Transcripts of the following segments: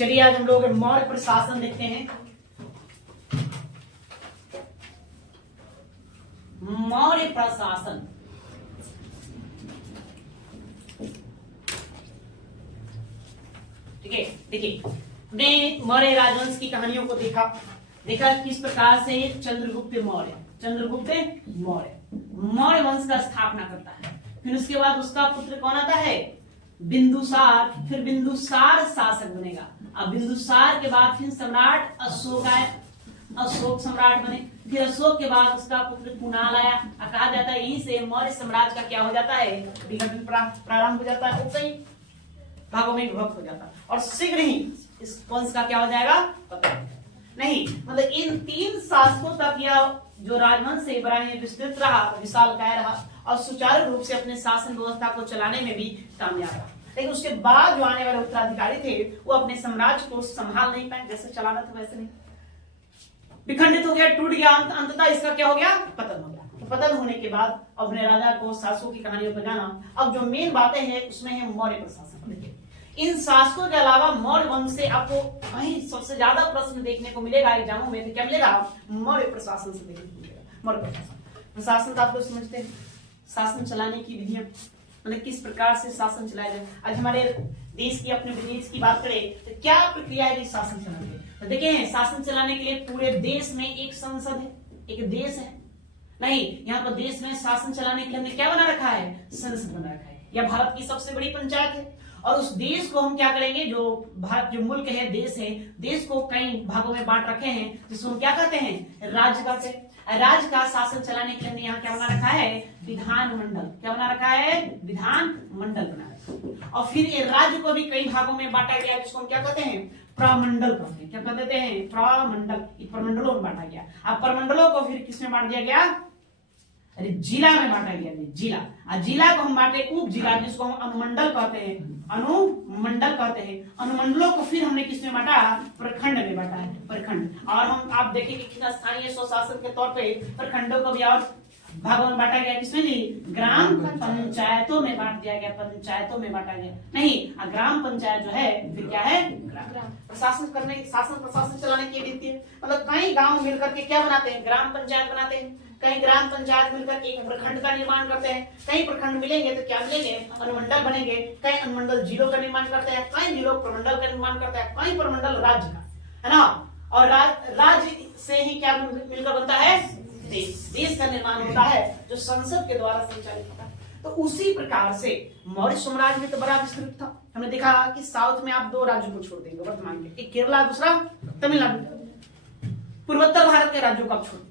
चलिए आज हम लोग मौर्य प्रशासन देखते हैं। मौर्य प्रशासन, ठीक है। देखिए हमने मौर्य राजवंश की कहानियों को देखा किस प्रकार से चंद्रगुप्त मौर्य मौर्य वंश का स्थापना करता है। फिर उसके बाद उसका पुत्र कौन आता है? बिंदुसार। फिर बिंदुसार शासक बनेगा। अब बिंदुसार के बाद फिर सम्राट अशोक आए, अशोक सम्राट बने। फिर अशोक के बाद उसका पुत्र कुणाल आया। कहा जाता है यहीं से मौर्य साम्राज्य का क्या हो जाता है? विघटन प्रारंभ हो जाता है, कई भागों में विभक्त हो जाता है और शीघ्र ही इस वंश का क्या हो जाएगा? पता नहीं। मतलब इन 3 शासकों तक यह जो राजवंश है बड़ा ही विस्तृत रहा, विशालकाय रहा और सुचारू रूप से अपने शासन व्यवस्था को चलाने में भी कामयाब रहा। लेकिन उसके बाद जो आने वाले उत्तराधिकारी थे वो अपने साम्राज्य को संभाल नहीं पाए। जैसे चलाना था वैसे नहीं, विखंडित हो गया, टूट गया। अंततः इसका क्या हो गया? पतन हो गया। पतन होने के बाद अपने राजा को, शासकों की कहानियों को जाना। अब जो मेन बातें हैं उसमें है मौर्य प्रशासन। इन शासकों के अलावा मौर्य वंश से आपको कहीं सबसे ज्यादा प्रश्न देखने को मिलेगा एग्जामों में, तो क्या मिलेगा? मौर्य प्रशासन से देखने को मिलेगा। मौर्य प्रशासन तो आप लोग समझते हैं, शासन चलाने की विधियां, मतलब किस प्रकार से शासन चलाया जाए। आज हमारे देश की, अपने विदेश की बात करें तो क्या प्रक्रिया है शासन चलाने की? तो देखिए शासन चलाने के लिए पूरे देश में एक संसद है, एक देश है नहीं, यहाँ पर देश में शासन चलाने के लिए हमने क्या बना रखा है? संसद बना रखा है। यह भारत की सबसे बड़ी पंचायत है और उस देश को हम क्या करेंगे? जो भारत जो मुल्क है, देश है, देश को कई भागों में बांट रखे हैं जिसको हम क्या कहते हैं? राज्य कहते हैं। राज्य का शासन चलाने के लिए हमने यहाँ क्या बना रखा है? विधानमंडल। क्या बना रखा है? विधानमंडल बना रखा है। और फिर ये राज्य को भी कई भागों में बांटा गया जिसको हम क्या कहते हैं? प्रमंडल कहते हैं। क्या कहते हैं? प्रमंडल। प्रमंडलों में बांटा गया। अब प्रमंडलों को फिर किसमें बांट दिया गया? अरे जिला में बांटा गया। जिला, और जिला को हम बांटे उप जिला जिसको हम अनुमंडल कहते हैं, अनुमंडल कहते हैं। अनुमंडलों को फिर हमने किसमें बांटा? प्रखंड में बांटा है, प्रखंड। और हम आप देखेंगे कि स्थानीय स्वशासन के तौर पे प्रखंडों को भी और भागों में बांटा गया। किसमें जी? ग्राम पंचायतों में बांट दिया गया, पंचायतों में बांटा गया नहीं। ग्राम पंचायत जो है फिर क्या है? प्रशासन करने, शासन प्रशासन चलाने की रीति है। मतलब कई गांव मिलकर के क्या बनाते हैं? ग्राम पंचायत बनाते हैं। कई ग्राम पंचायत मिलकर एक प्रखंड का निर्माण करते हैं। कई प्रखंड मिलेंगे तो क्या मिलेंगे? अनुमंडल बनेंगे। कई अनुमंडल जिलों का निर्माण करते हैं, कई जिलों प्रमंडल का निर्माण करते हैं, कई प्रमंडल राज्य का, है ना। और राज्य से ही क्या मिलकर बनता है? देश का निर्माण होता है जो संसद के द्वारा संचालित होता है। तो उसी प्रकार से मौर्य साम्राज्य में तो बड़ा विस्तृत था। हमने देखा कि साउथ में आप 2 राज्यों को छोड़ देंगे वर्तमान के, एक केरला, दूसरा तमिलनाडु। पूर्वोत्तर भारत के राज्यों को आप छोड़ दीजिए।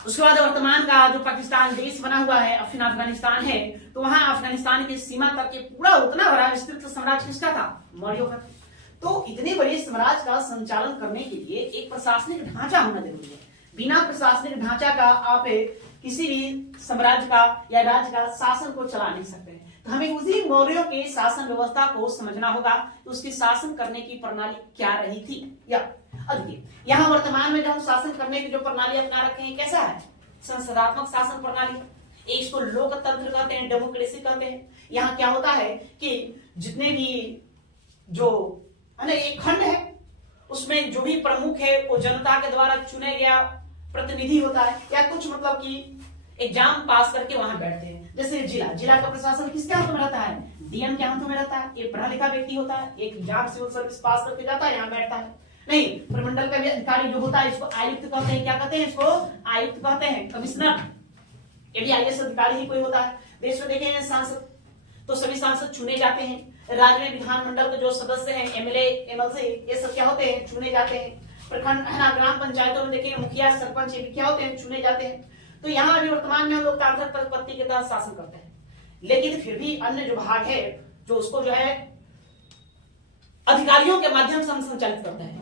उसके बाद वर्तमान का जो पाकिस्तान देश बना हुआ है, फिर अफगानिस्तान है, तो वहां अफगानिस्तान की सीमा तक ये पूरा उतना बड़ा विस्तृत साम्राज्य किसका था? मौर्यों का। तो इतने बड़े साम्राज्य का संचालन करने के लिए एक प्रशासनिक ढांचा होना जरूरी है। बिना प्रशासनिक ढांचा का आप किसी भी साम्राज्य का या राज्य का शासन को चला नहीं सकते। तो हमें उसी मौर्यों के शासन व्यवस्था को समझना होगा कि उसकी शासन करने की प्रणाली क्या रही थी। या यहाँ वर्तमान में जो हम शासन करने की जो प्रणाली अपना रखे हैं कैसा है? संसदात्मक शासन प्रणाली। एक इसको लोकतंत्र कहते हैं, डेमोक्रेसी कहते हैं। यहाँ क्या होता है कि जितने भी जो है ना एक खंड है उसमें जो भी प्रमुख है वो जनता के द्वारा चुने गया प्रतिनिधि होता है, या कुछ मतलब कि एग्जाम पास करके वहां बैठते हैं। जैसे जिला का प्रशासन किसके हाथों में रहता है? डीएम के हाथों में रहता है। एक पढ़ा लिखा व्यक्ति होता है, एक एग्जाम सिविल सर्विस पास करके जाता है, यहाँ बैठता है। नहीं, प्रमंडल का भी अधिकारी जो होता है इसको आयुक्त कहते हैं। क्या कहते हैं? इसको आयुक्त कहते हैं, कमिश्नर। ये भी आईएएस अधिकारी ही कोई होता है। देश में देखें सांसद, तो सभी सांसद चुने जाते हैं। राज्य में विधानमंडल के जो सदस्य हैं, एमएलए, एमएलसी, ये सब क्या होते हैं? चुने जाते हैं। प्रखंड है ना, ग्राम पंचायतों में देखिए मुखिया, सरपंच, ये क्या होते हैं? चुने जाते हैं। तो यहाँ अभी वर्तमान में हम लोग तांत्रिक पद्धति के तहत शासन करते हैं, लेकिन फिर भी अन्य जो भाग है जो उसको जो है अधिकारियों के माध्यम से हम संचालित करते हैं।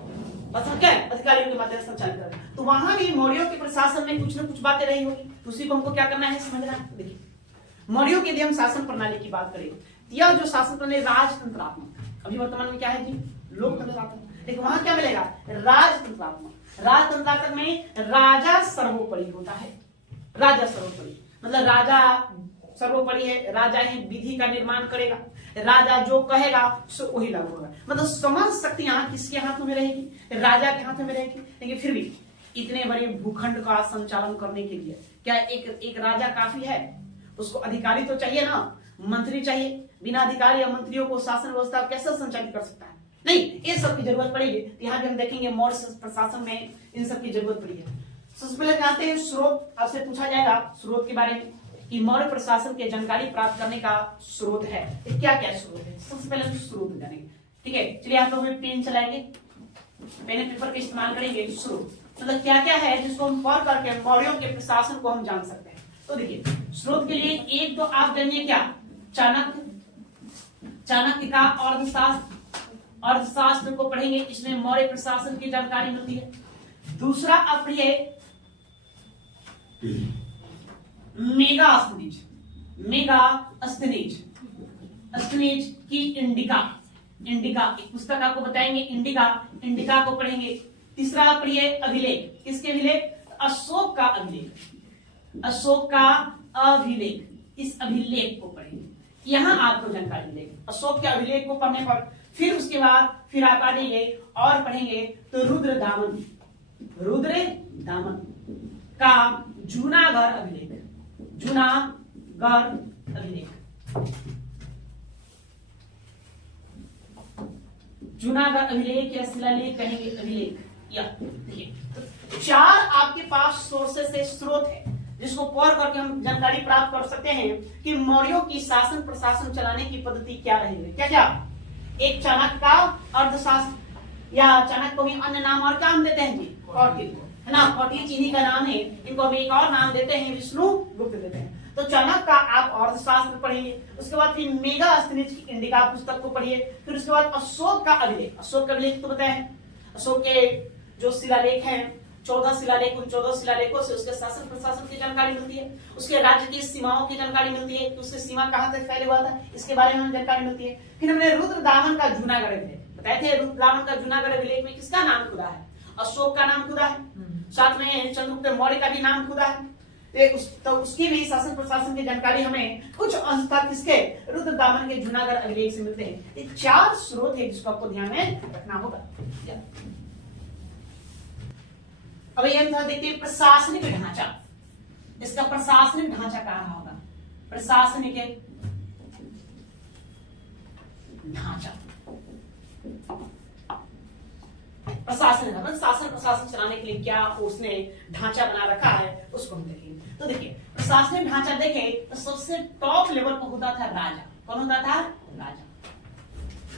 मतलब क्या है? अधिकारियों के माध्यम से संचालित करते हैं। तो वहां भी मौर्यों के प्रशासन में कुछ न कुछ बातें रही होगी, तो उसी को हमको क्या करना है? समझना है। देखिए मौर्यों के यदि हम शासन प्रणाली की बात करें, यह जो शासन प्रणाली राजतंत्रात्मक, अभी वर्तमान में क्या है जी? लोकतंत्रात्मक। लेकिन वहां क्या मिलेगा? राजतंत्रात्मक। राजतंत्रात्मक में राजा सर्वोपरि होता है। राजा सर्वोपरि मतलब राजा सर्वोपरि है, राजा ही विधि का निर्माण करेगा। राजा जो कहेगा सो वही लागू होगा। मतलब समझ शक्तियां किसके हाथों में रहेगी, राजा के हाथों में रहेगी। लेकिन फिर भी इतने बड़े भूखंड का संचालन करने के लिए क्या एक राजा काफी है? उसको अधिकारी तो चाहिए ना, मंत्री चाहिए। बिना अधिकारी या मंत्रियों को शासन व्यवस्था कैसे संचालित कर सकता है? नहीं, ये सब की जरूरत पड़ेगी। यहाँ भी हम देखेंगे मौर्य प्रशासन में इन सब की जरूरत पड़ी है। सबसे पहले जानते हैं स्रोत। आपसे पूछा जाएगा स्रोत के बारे में कि मौर्य प्रशासन के जानकारी प्राप्त करने का स्रोत है, क्या क्या स्रोत है। सबसे पहले हम स्रोत जानेंगे, ठीक है। चलिए आप लोग पेन चलाएंगे, पेन पेपर का इस्तेमाल करेंगे। स्रोत मतलब क्या क्या है जिसको हम पढ़ करके मौर्यों के प्रशासन को हम जान सकते हैं। तो देखिए स्रोत के लिए एक तो आप जानिए क्या, चाणक्य का अर्थशास्त्र को पढ़ेंगे, इसमें मौर्य प्रशासन की जानकारी मिलती है। दूसरा आप पढ़िए मेगास्थनीज की इंडिका एक पुस्तक आपको बताएंगे, इंडिका को पढ़ेंगे। तीसरा आप पढ़िए अभिलेख, किसके अभिलेख? अशोक का अभिलेख, इस अभिलेख को पढ़ेंगे। यहां आपको जानकारी मिलेगी अशोक के अभिलेख को पढ़ने पर। फिर उसके बाद फिर आप आ जाइए और पढ़ेंगे तो रुद्र दामन का जूनागढ़ अभिलेख या शिलालेख कहेंगे, अभिलेख। या देखिए चार आपके पास सोर्सेस से स्रोत है जिसको पढ़ करके हम जानकारी प्राप्त कर सकते हैं कि मौर्यों की शासन प्रशासन चलाने की पद्धति क्या रहेगी। क्या क्या? एक चाणक्य का अर्थशास्त्र, या चाणक्य को भी अन्य नाम और क्या हम देते हैं जी? कौटिल्य, है ना। कौटिल्य चीनी का नाम है, इनको भी एक और नाम देते हैं, विष्णुगुप्त देते हैं। तो चाणक्य का आप अर्थशास्त्र पढ़िए, उसके बाद फिर मेगास्थनीज की इंडिका पुस्तक को पढ़िए, फिर उसके बाद अशोक का अभिलेख तो बताए। अशोक के जो शिलालेख हैं 14 शिलालेख, उन 14 शिलालेखों से उसके शासन प्रशासन की जानकारी मिलती है, उसके राज्य की सीमाओं की जानकारी मिलती है कि उसकी सीमा कहां तक फैले हुआ था, इसके बारे में जानकारी मिलती है। फिर हमने रुद्रदामन का जूनागढ़ अभिलेख बताए थे। रुद्रदामन का जूनागढ़ अभिलेख में किसका नाम खुदा है? अशोक का नाम खुदा है, साथ में चंद्रगुप्त मौर्य का भी नाम खुदा है। तो उसकी भी शासन प्रशासन की जानकारी हमें कुछ अंश तक किसके? रुद्रदामन के जूनागढ़ अभिलेख से मिलते हैं। ये चार स्रोत है जिसको आपको ध्यान में रखना होगा। अब ये हम देखते हैं प्रशासनिक ढांचा। इसका प्रशासनिक ढांचा क्या रहा होगा? प्रशासनिक ढांचा, शासन प्रशासन चलाने के लिए क्या उसने ढांचा बना रखा है उसको हम देखेंगे। तो देखिए प्रशासनिक ढांचा देखें तो सबसे टॉप लेवल पर होता था राजा। कौन होता था? राजा।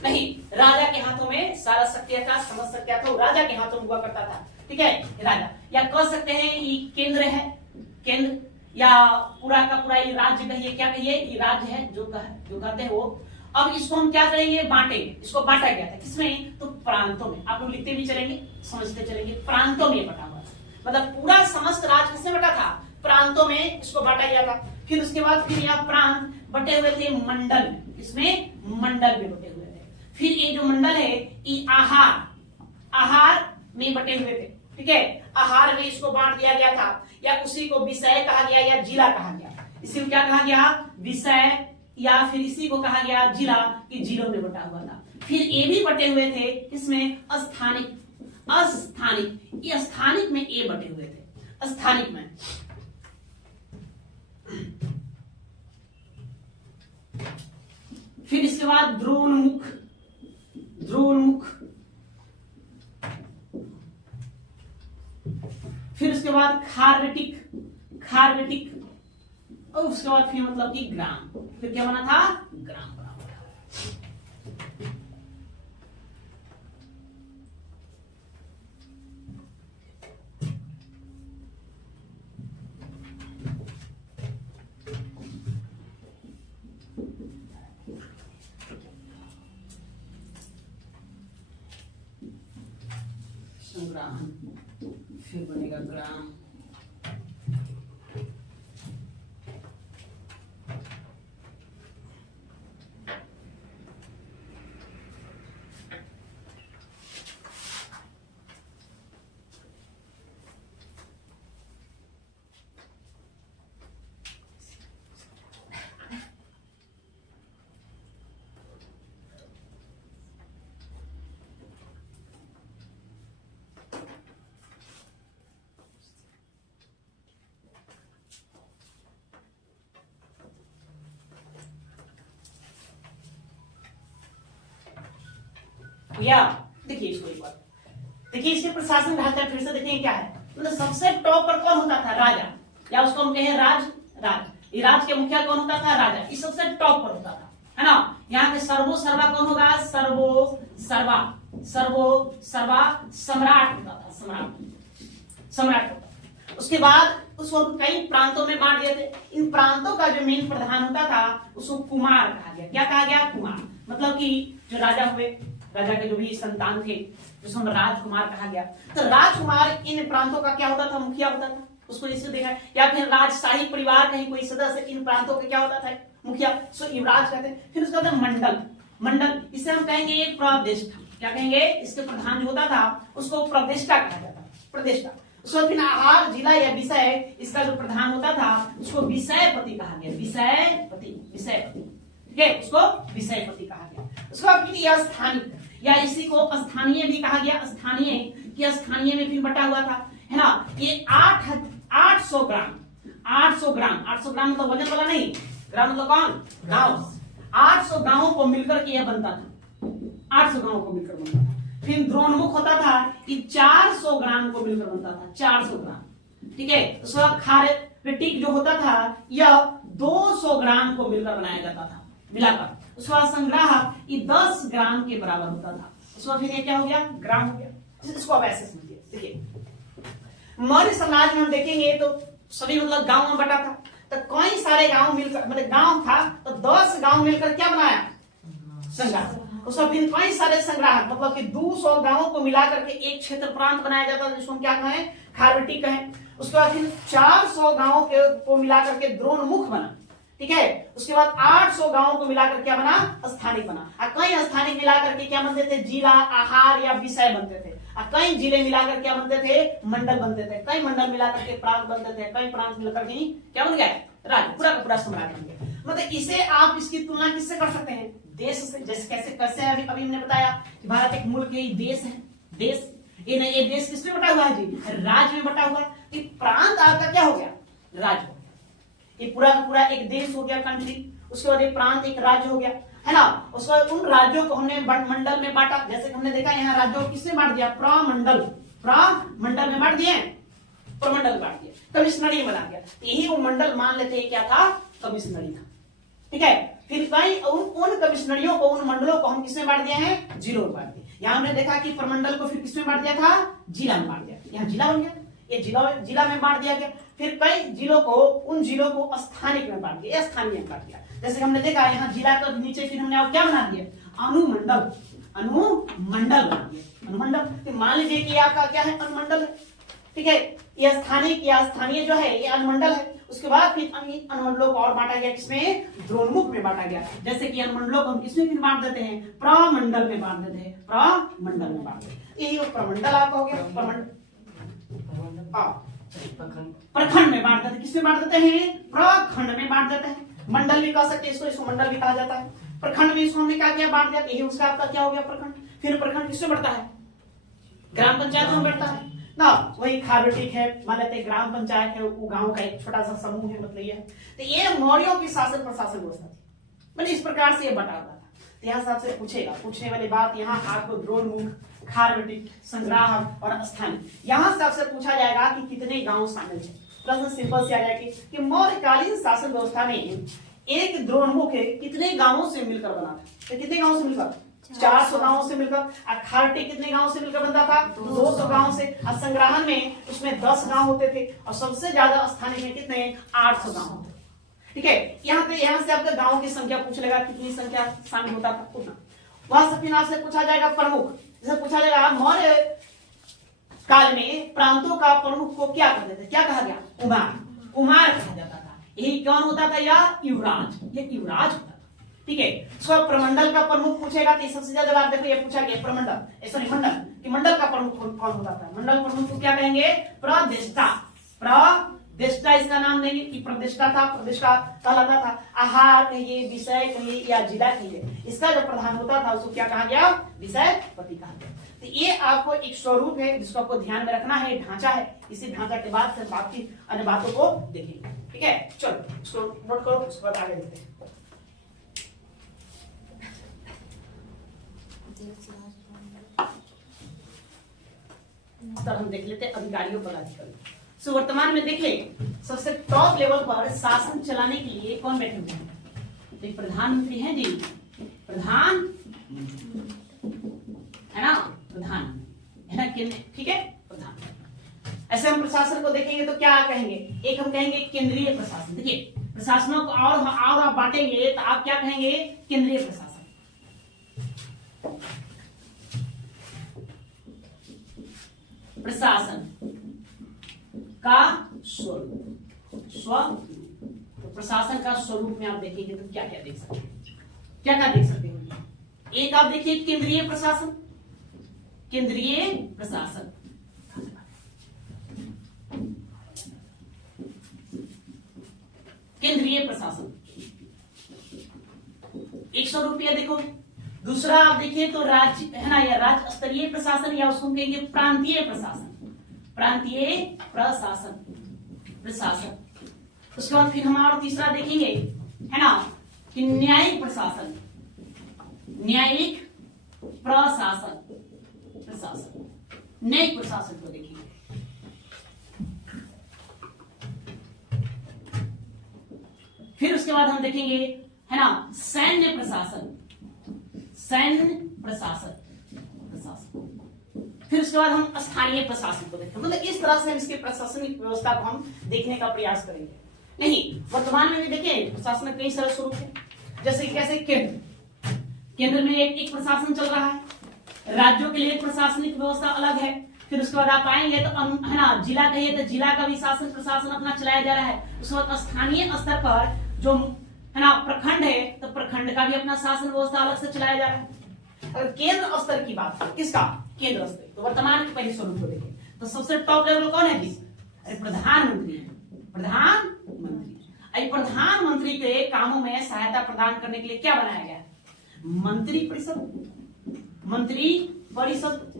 नहीं, राजा के हाथों में सारा शक्तियां था, समझ सकता था, राजा के हाथों में हुआ करता था, ठीक है। राजा, या कह सकते हैं ये केंद्र है, केंद्र, या पूरा का पूरा ये राज्य कहिए, क्या कहिए, ये राज्य है जो कहते हैं वो। अब इसको हम क्या करेंगे? बांटेंगे। इसको बांटा गया था किसमें? तो प्रांतों में। आप लोग लिखते भी चलेंगे, समझते चलेंगे। प्रांतों में बटा हुआ था, मतलब पूरा समस्त राज्य किसमें बटा था? प्रांतों में इसको बांटा गया था। फिर उसके बाद फिर यह प्रांत बटे हुए थे मंडल में, इसमें मंडल में बटे हुए थे। फिर ये जो मंडल है ये आहार में बटे हुए थे, ठीक है। आहार में इसको बांट दिया गया था, या उसी को विषय कहा गया या जिला कहा गया। इसी को क्या कहा गया? विषय, या फिर इसी को कहा गया जिला, कि जिलों में बटा हुआ था। फिर ये भी बटे हुए थे इसमें स्थानिक, ये स्थानिक में ये बटे हुए थे, स्थानिक में। फिर इसके बाद द्रोणमुख, फिर उसके बाद खारटिक, और उसके बाद फिर मतलब कि ग्राम। फिर क्या बना था? ग्राम बना हुआ था। संग्राम, फिर बनेगा ग्राम। या देखिए इसको एक बार देखिए, इसके प्रशासन ढांचा फिर से देखिए क्या है। मतलब सबसे टॉप पर कौन होता था? राजा, या उसको हम कहें राज। ये राज के मुखिया कौन होता था? राजा। ये सबसे टॉप पर होता था, है ना। यहाँ पे सर्वो सर्वा कौन होगा? सर्वो सर्वा सम्राट होता था, सम्राट होता था। उसके बाद उसको कई प्रांतों में बांट दिए थे। इन प्रांतों का जो मेन प्रधान होता था उसको कुमार कहा गया। क्या कहा गया? कुमार। मतलब कि जो राजा हुए, राजा के जो भी संतान थे जिसको राजकुमार कहा गया। तो राजकुमार इन प्रांतों का क्या होता था? मुखिया होता था। उसको इसे देखा, या फिर राजशाही परिवार कहीं कोई सदस्य इन प्रांतों के क्या होता था? मुखिया, सो युवराज कहते हैं। फिर उसके बाद मंडल, इसे हम कहेंगे एक प्रदेष्टा। क्या कहेंगे? इसके प्रधान जो होता था उसको प्रदेष्टा कहा जाता, प्रदेष्टा। उसको फिर आहार, जिला या विषय, इसका जो प्रधान होता था उसको विषयपति कहा गया। विषयपति, ठीक है, उसको विषयपति कहा गया। उसके बाद फिर यह स्थानिक, या इसी को स्थानीय भी कहा गया। स्थानीय में फिर बटा हुआ था, है ना। ये 800 ग्राम, 800 ग्राम मतलब वजन वाला नहीं, ग्राम मतलब कौन? गांव। 800 गांवों को मिलकर के यह बनता था, 800 गांवों को मिलकर बनता था। फिर द्रोणमुख होता था कि 400 ग्राम को मिलकर बनता था, 400 ग्राम, ठीक है। उसके बाद खारेटिक जो होता था यह 200 ग्राम को मिलकर बनाया जाता था, मिलाकर। उसके बाद संग्राहक ये 10 ग्राम के बराबर होता था। उसके बाद फिर ये क्या हो गया? ग्राम हो गया। इसको अब ऐसे समझिए। देखिए, मौर्य समाज में हम देखेंगे तो सभी मतलब गांव में बटा था, तो कई सारे गांव मिलकर, मतलब गांव था तो 10 गांव मिलकर क्या बनाया? संग्राहक। उसका फिर कई सारे संग्राहक, मतलब कि 200 गांवों को मिलाकर के एक क्षेत्र प्रांत बनाया जाता है जिसको हम क्या कहें? खारवटी कहें। उसके बाद फिर 400 गांवों को मिलाकर के द्रोणमुख बना, ठीक है। उसके बाद 800 गांवों को मिलाकर क्या बना? स्थानिक बना। और कई स्थानिक मिलाकर के क्या बनते थे? जिला, आहार या विषय बनते थे। और कई जिले मिलाकर क्या बनते थे? मंडल बनते थे। कई मंडल मिलाकर के प्रांत बनते थे। कई प्रांत मिलाकर के क्या बन गया? राज्य, पूरा का पूरा सम्राट बन गया। मतलब इसे आप इसकी तुलना किससे कर सकते हैं? देश से। जैसे कैसे अभी हमने बताया कि भारत एक मुल्क है, देश है, देश। ये देश किसमें बटा हुआ है जी? राज्य में बटा हुआ है। प्रांत आपका क्या हो गया? राज्य। ये पूरा का पूरा एक देश हो गया, कंट्री। उसके बाद एक प्रांत, एक राज्य हो गया, है ना। उसके बाद उन राज्यों को हमने मंडल में बांटा। जैसे हमने देखा यहाँ राज्यों को किसने बांट दिया? प्रमंडल में बांट दिए, प्रमंडल बांट दिया, कमिश्नरी बना दिया। यही वो मंडल मान लेते हैं क्या था? कमिश्नरी था, ठीक है। फिर कई उन कमिश्नरियों को, उन मंडलों को हम किसमें बांट दिए हैं? जिलों में बांट दिए। यहाँ हमने देखा कि प्रमंडल को फिर किसमें बांट दिया था? जिला में बांट दिया। यहाँ जिला बन गया, ये जिला में बांट दिया गया। फिर कई जिलों को, उन जिलों को स्थानिक में बांट दिया, स्थानीय में बांट दिया। जैसे हमने देखा यहाँ जिला के नीचे फिर हमने क्या बना दिया? अनुमंडल बना दिया, अनुमंडल। तो मान लीजिए कि आपका क्या है? अनुमंडल है, ठीक है। यह स्थानिक या स्थानीय जो है ये अनुमंडल है। उसके बाद फिर अनुमंडलों को और बांटा गया, किसमें? द्रोणमुख में बांटा गया। जैसे कि अनुमंडलों को हम किसमें फिर बांट देते हैं? प्रमंडल में बांट देते हैं, प्रमंडल में बांट देते हैं। यही प्रमंडल आपका हो गया। प्रखंड में बांट देते हैं। किसमें बांट देते हैं? प्रखंड में बांट देते हैं। मंडल भी कह सकते हैं इसको मंडल भी कहा जाता है। प्रखंड में इसको हमने क्या किया? बांट दिया। यही उसका आपका क्या हो गया? प्रखंड। फिर प्रखंड किसमें बढ़ता है? ग्राम पंचायत में बढ़ता है ना। वही खारवटिक है, मान लेते हैं ग्राम पंचायत है, वो गांव का एक छोटा सा समूह है, मतलब ये है। तो ये मौर्यों की शासन प्रशासन व्यवस्था थी, मतलब इस प्रकार से ये बटा हुआ था। तो यहाँ से आपसे पूछेगा, पूछने वाली बात यहाँ आपको द्रोणमुख, खारवटिक, संग्राहक और स्थानिक, यहाँ से आपसे पूछा जाएगा कि कितने गांव शामिल है। प्रश्न सिंपल से आ जाएगी कि मौर्यकालीन शासन व्यवस्था में एक द्रोणमुख कितने गांवों से मिलकर बना था? तो कितने गांवों से मिलकर? 400 गांवों से मिलकर। खारवटिक कितने गांवों से मिलकर बनता था? 200 गांवों से। और संग्राहन में उसमें 10 गांव होते थे, और सबसे ज्यादा स्थानीय में कितने? 800 गांव होते। ठीक है। यहाँ से आपका गांव की संख्या पूछ लेगा, कितनी संख्या शामिल होता था उतना। वहां से फिर आपसे पूछा जाएगा प्रमुख, जैसे पूछा जाएगा मौर्य काल में प्रांतों का प्रमुख को क्या कहते थे? क्या कहा गया? कुमार कहा जाता था। यही कौन होता था? या युवराज, ये युवराज होता था। ठीक है। स्व प्रमंडल का प्रमुख पूछेगा तो सबसे ज्यादा बात देखो, ये पूछा गया प्रमंडल, सॉरी मंडल, कि मंडल का प्रमुख कौन होता था? मंडल प्रमुख को क्या कहेंगे? प्रदेष्टा। प्रदेष्टा इसका नाम देंगे कि प्रदेष्टा था, प्रदेष्टा कहलाता था। आहार कहिए, विषय कहिए या जिला कहिए, इसका जो प्रधान होता था उसको क्या कहा गया? विषयपति कहा गया। तो ये आपको एक स्वरूप है जिसको आपको ध्यान में रखना है, ढांचा है। इसी ढांचा के बाद फिर बाकी अन्य बातों को देखेंगे। ठीक है, चलो इसको नोट करो, उसके बाद आगे देखते हैं। स्तर हम देख लेते हैं अधिकारियों पदाधिकारी। सो वर्तमान में देखिए सबसे टॉप लेवल पर शासन चलाने के लिए कौन बैठे हुए हैं? तो प्रधानमंत्री हैं जी, प्रधान है ना, प्रधान है ना, ठीक है, प्रधान। ऐसे हम प्रशासन को देखेंगे तो क्या कहेंगे? एक हम कहेंगे केंद्रीय प्रशासन। देखिए प्रशासनों को और आप बांटेंगे तो आप क्या कहेंगे? केंद्रीय प्रशासन। प्रशासन का स्वरूप, तो प्रशासन का स्वरूप में आप देखेंगे तो क्या क्या देख सकते हैं? क्या क्या देख सकते हैं? एक आप देखिए केंद्रीय प्रशासन, केंद्रीय प्रशासन, केंद्रीय प्रशासन ₹100 देखो। दूसरा आप देखिए तो राज्य है ना, या राज्य स्तरीय प्रशासन, या उसको कहेंगे प्रांतीय प्रशासन, प्रांतीय प्रशासन, प्रशासन। उसके बाद फिर हम और तीसरा देखेंगे है ना कि न्यायिक प्रशासन, न्यायिक प्रशासन, प्रशासन, न्यायिक प्रशासन को देखेंगे। फिर उसके बाद हम देखेंगे है ना सैन्य प्रशासन, सैन्य प्रशासन, प्रशासन। फिर उसके बाद हम स्थानीय प्रशासन को देखेंगे। मतलब इस तरह से हम इसके प्रशासनिक व्यवस्था को हम देखने का प्रयास करेंगे। नहीं, वर्तमान में भी देखिए प्रशासन में कई सारे स्वरूप है। जैसे कैसे केंद्र में एक प्रशासन चल रहा है, राज्यों के लिए प्रशासनिक व्यवस्था अलग है। फिर उसके बाद आप आएंगे तो है ना जिला कहिए तो जिला का भी शासन प्रशासन अपना चलाया जा रहा है। उसके बाद स्थानीय स्तर पर जो है ना प्रखंड है तो प्रखंड का भी अपना शासन व्यवस्था अलग से चलाया जा रहा है। अगर केंद्र स्तर की बात है, किसका? केंद्र स्तर। तो वर्तमान के पहले स्वरूप को देखें तो सबसे टॉप लेवल कौन है जी? अरे प्रधानमंत्री है, प्रधानमंत्री। प्रधानमंत्री के कामों में सहायता प्रदान करने के लिए क्या बनाया गया है? मंत्री परिषद, मंत्री परिषद,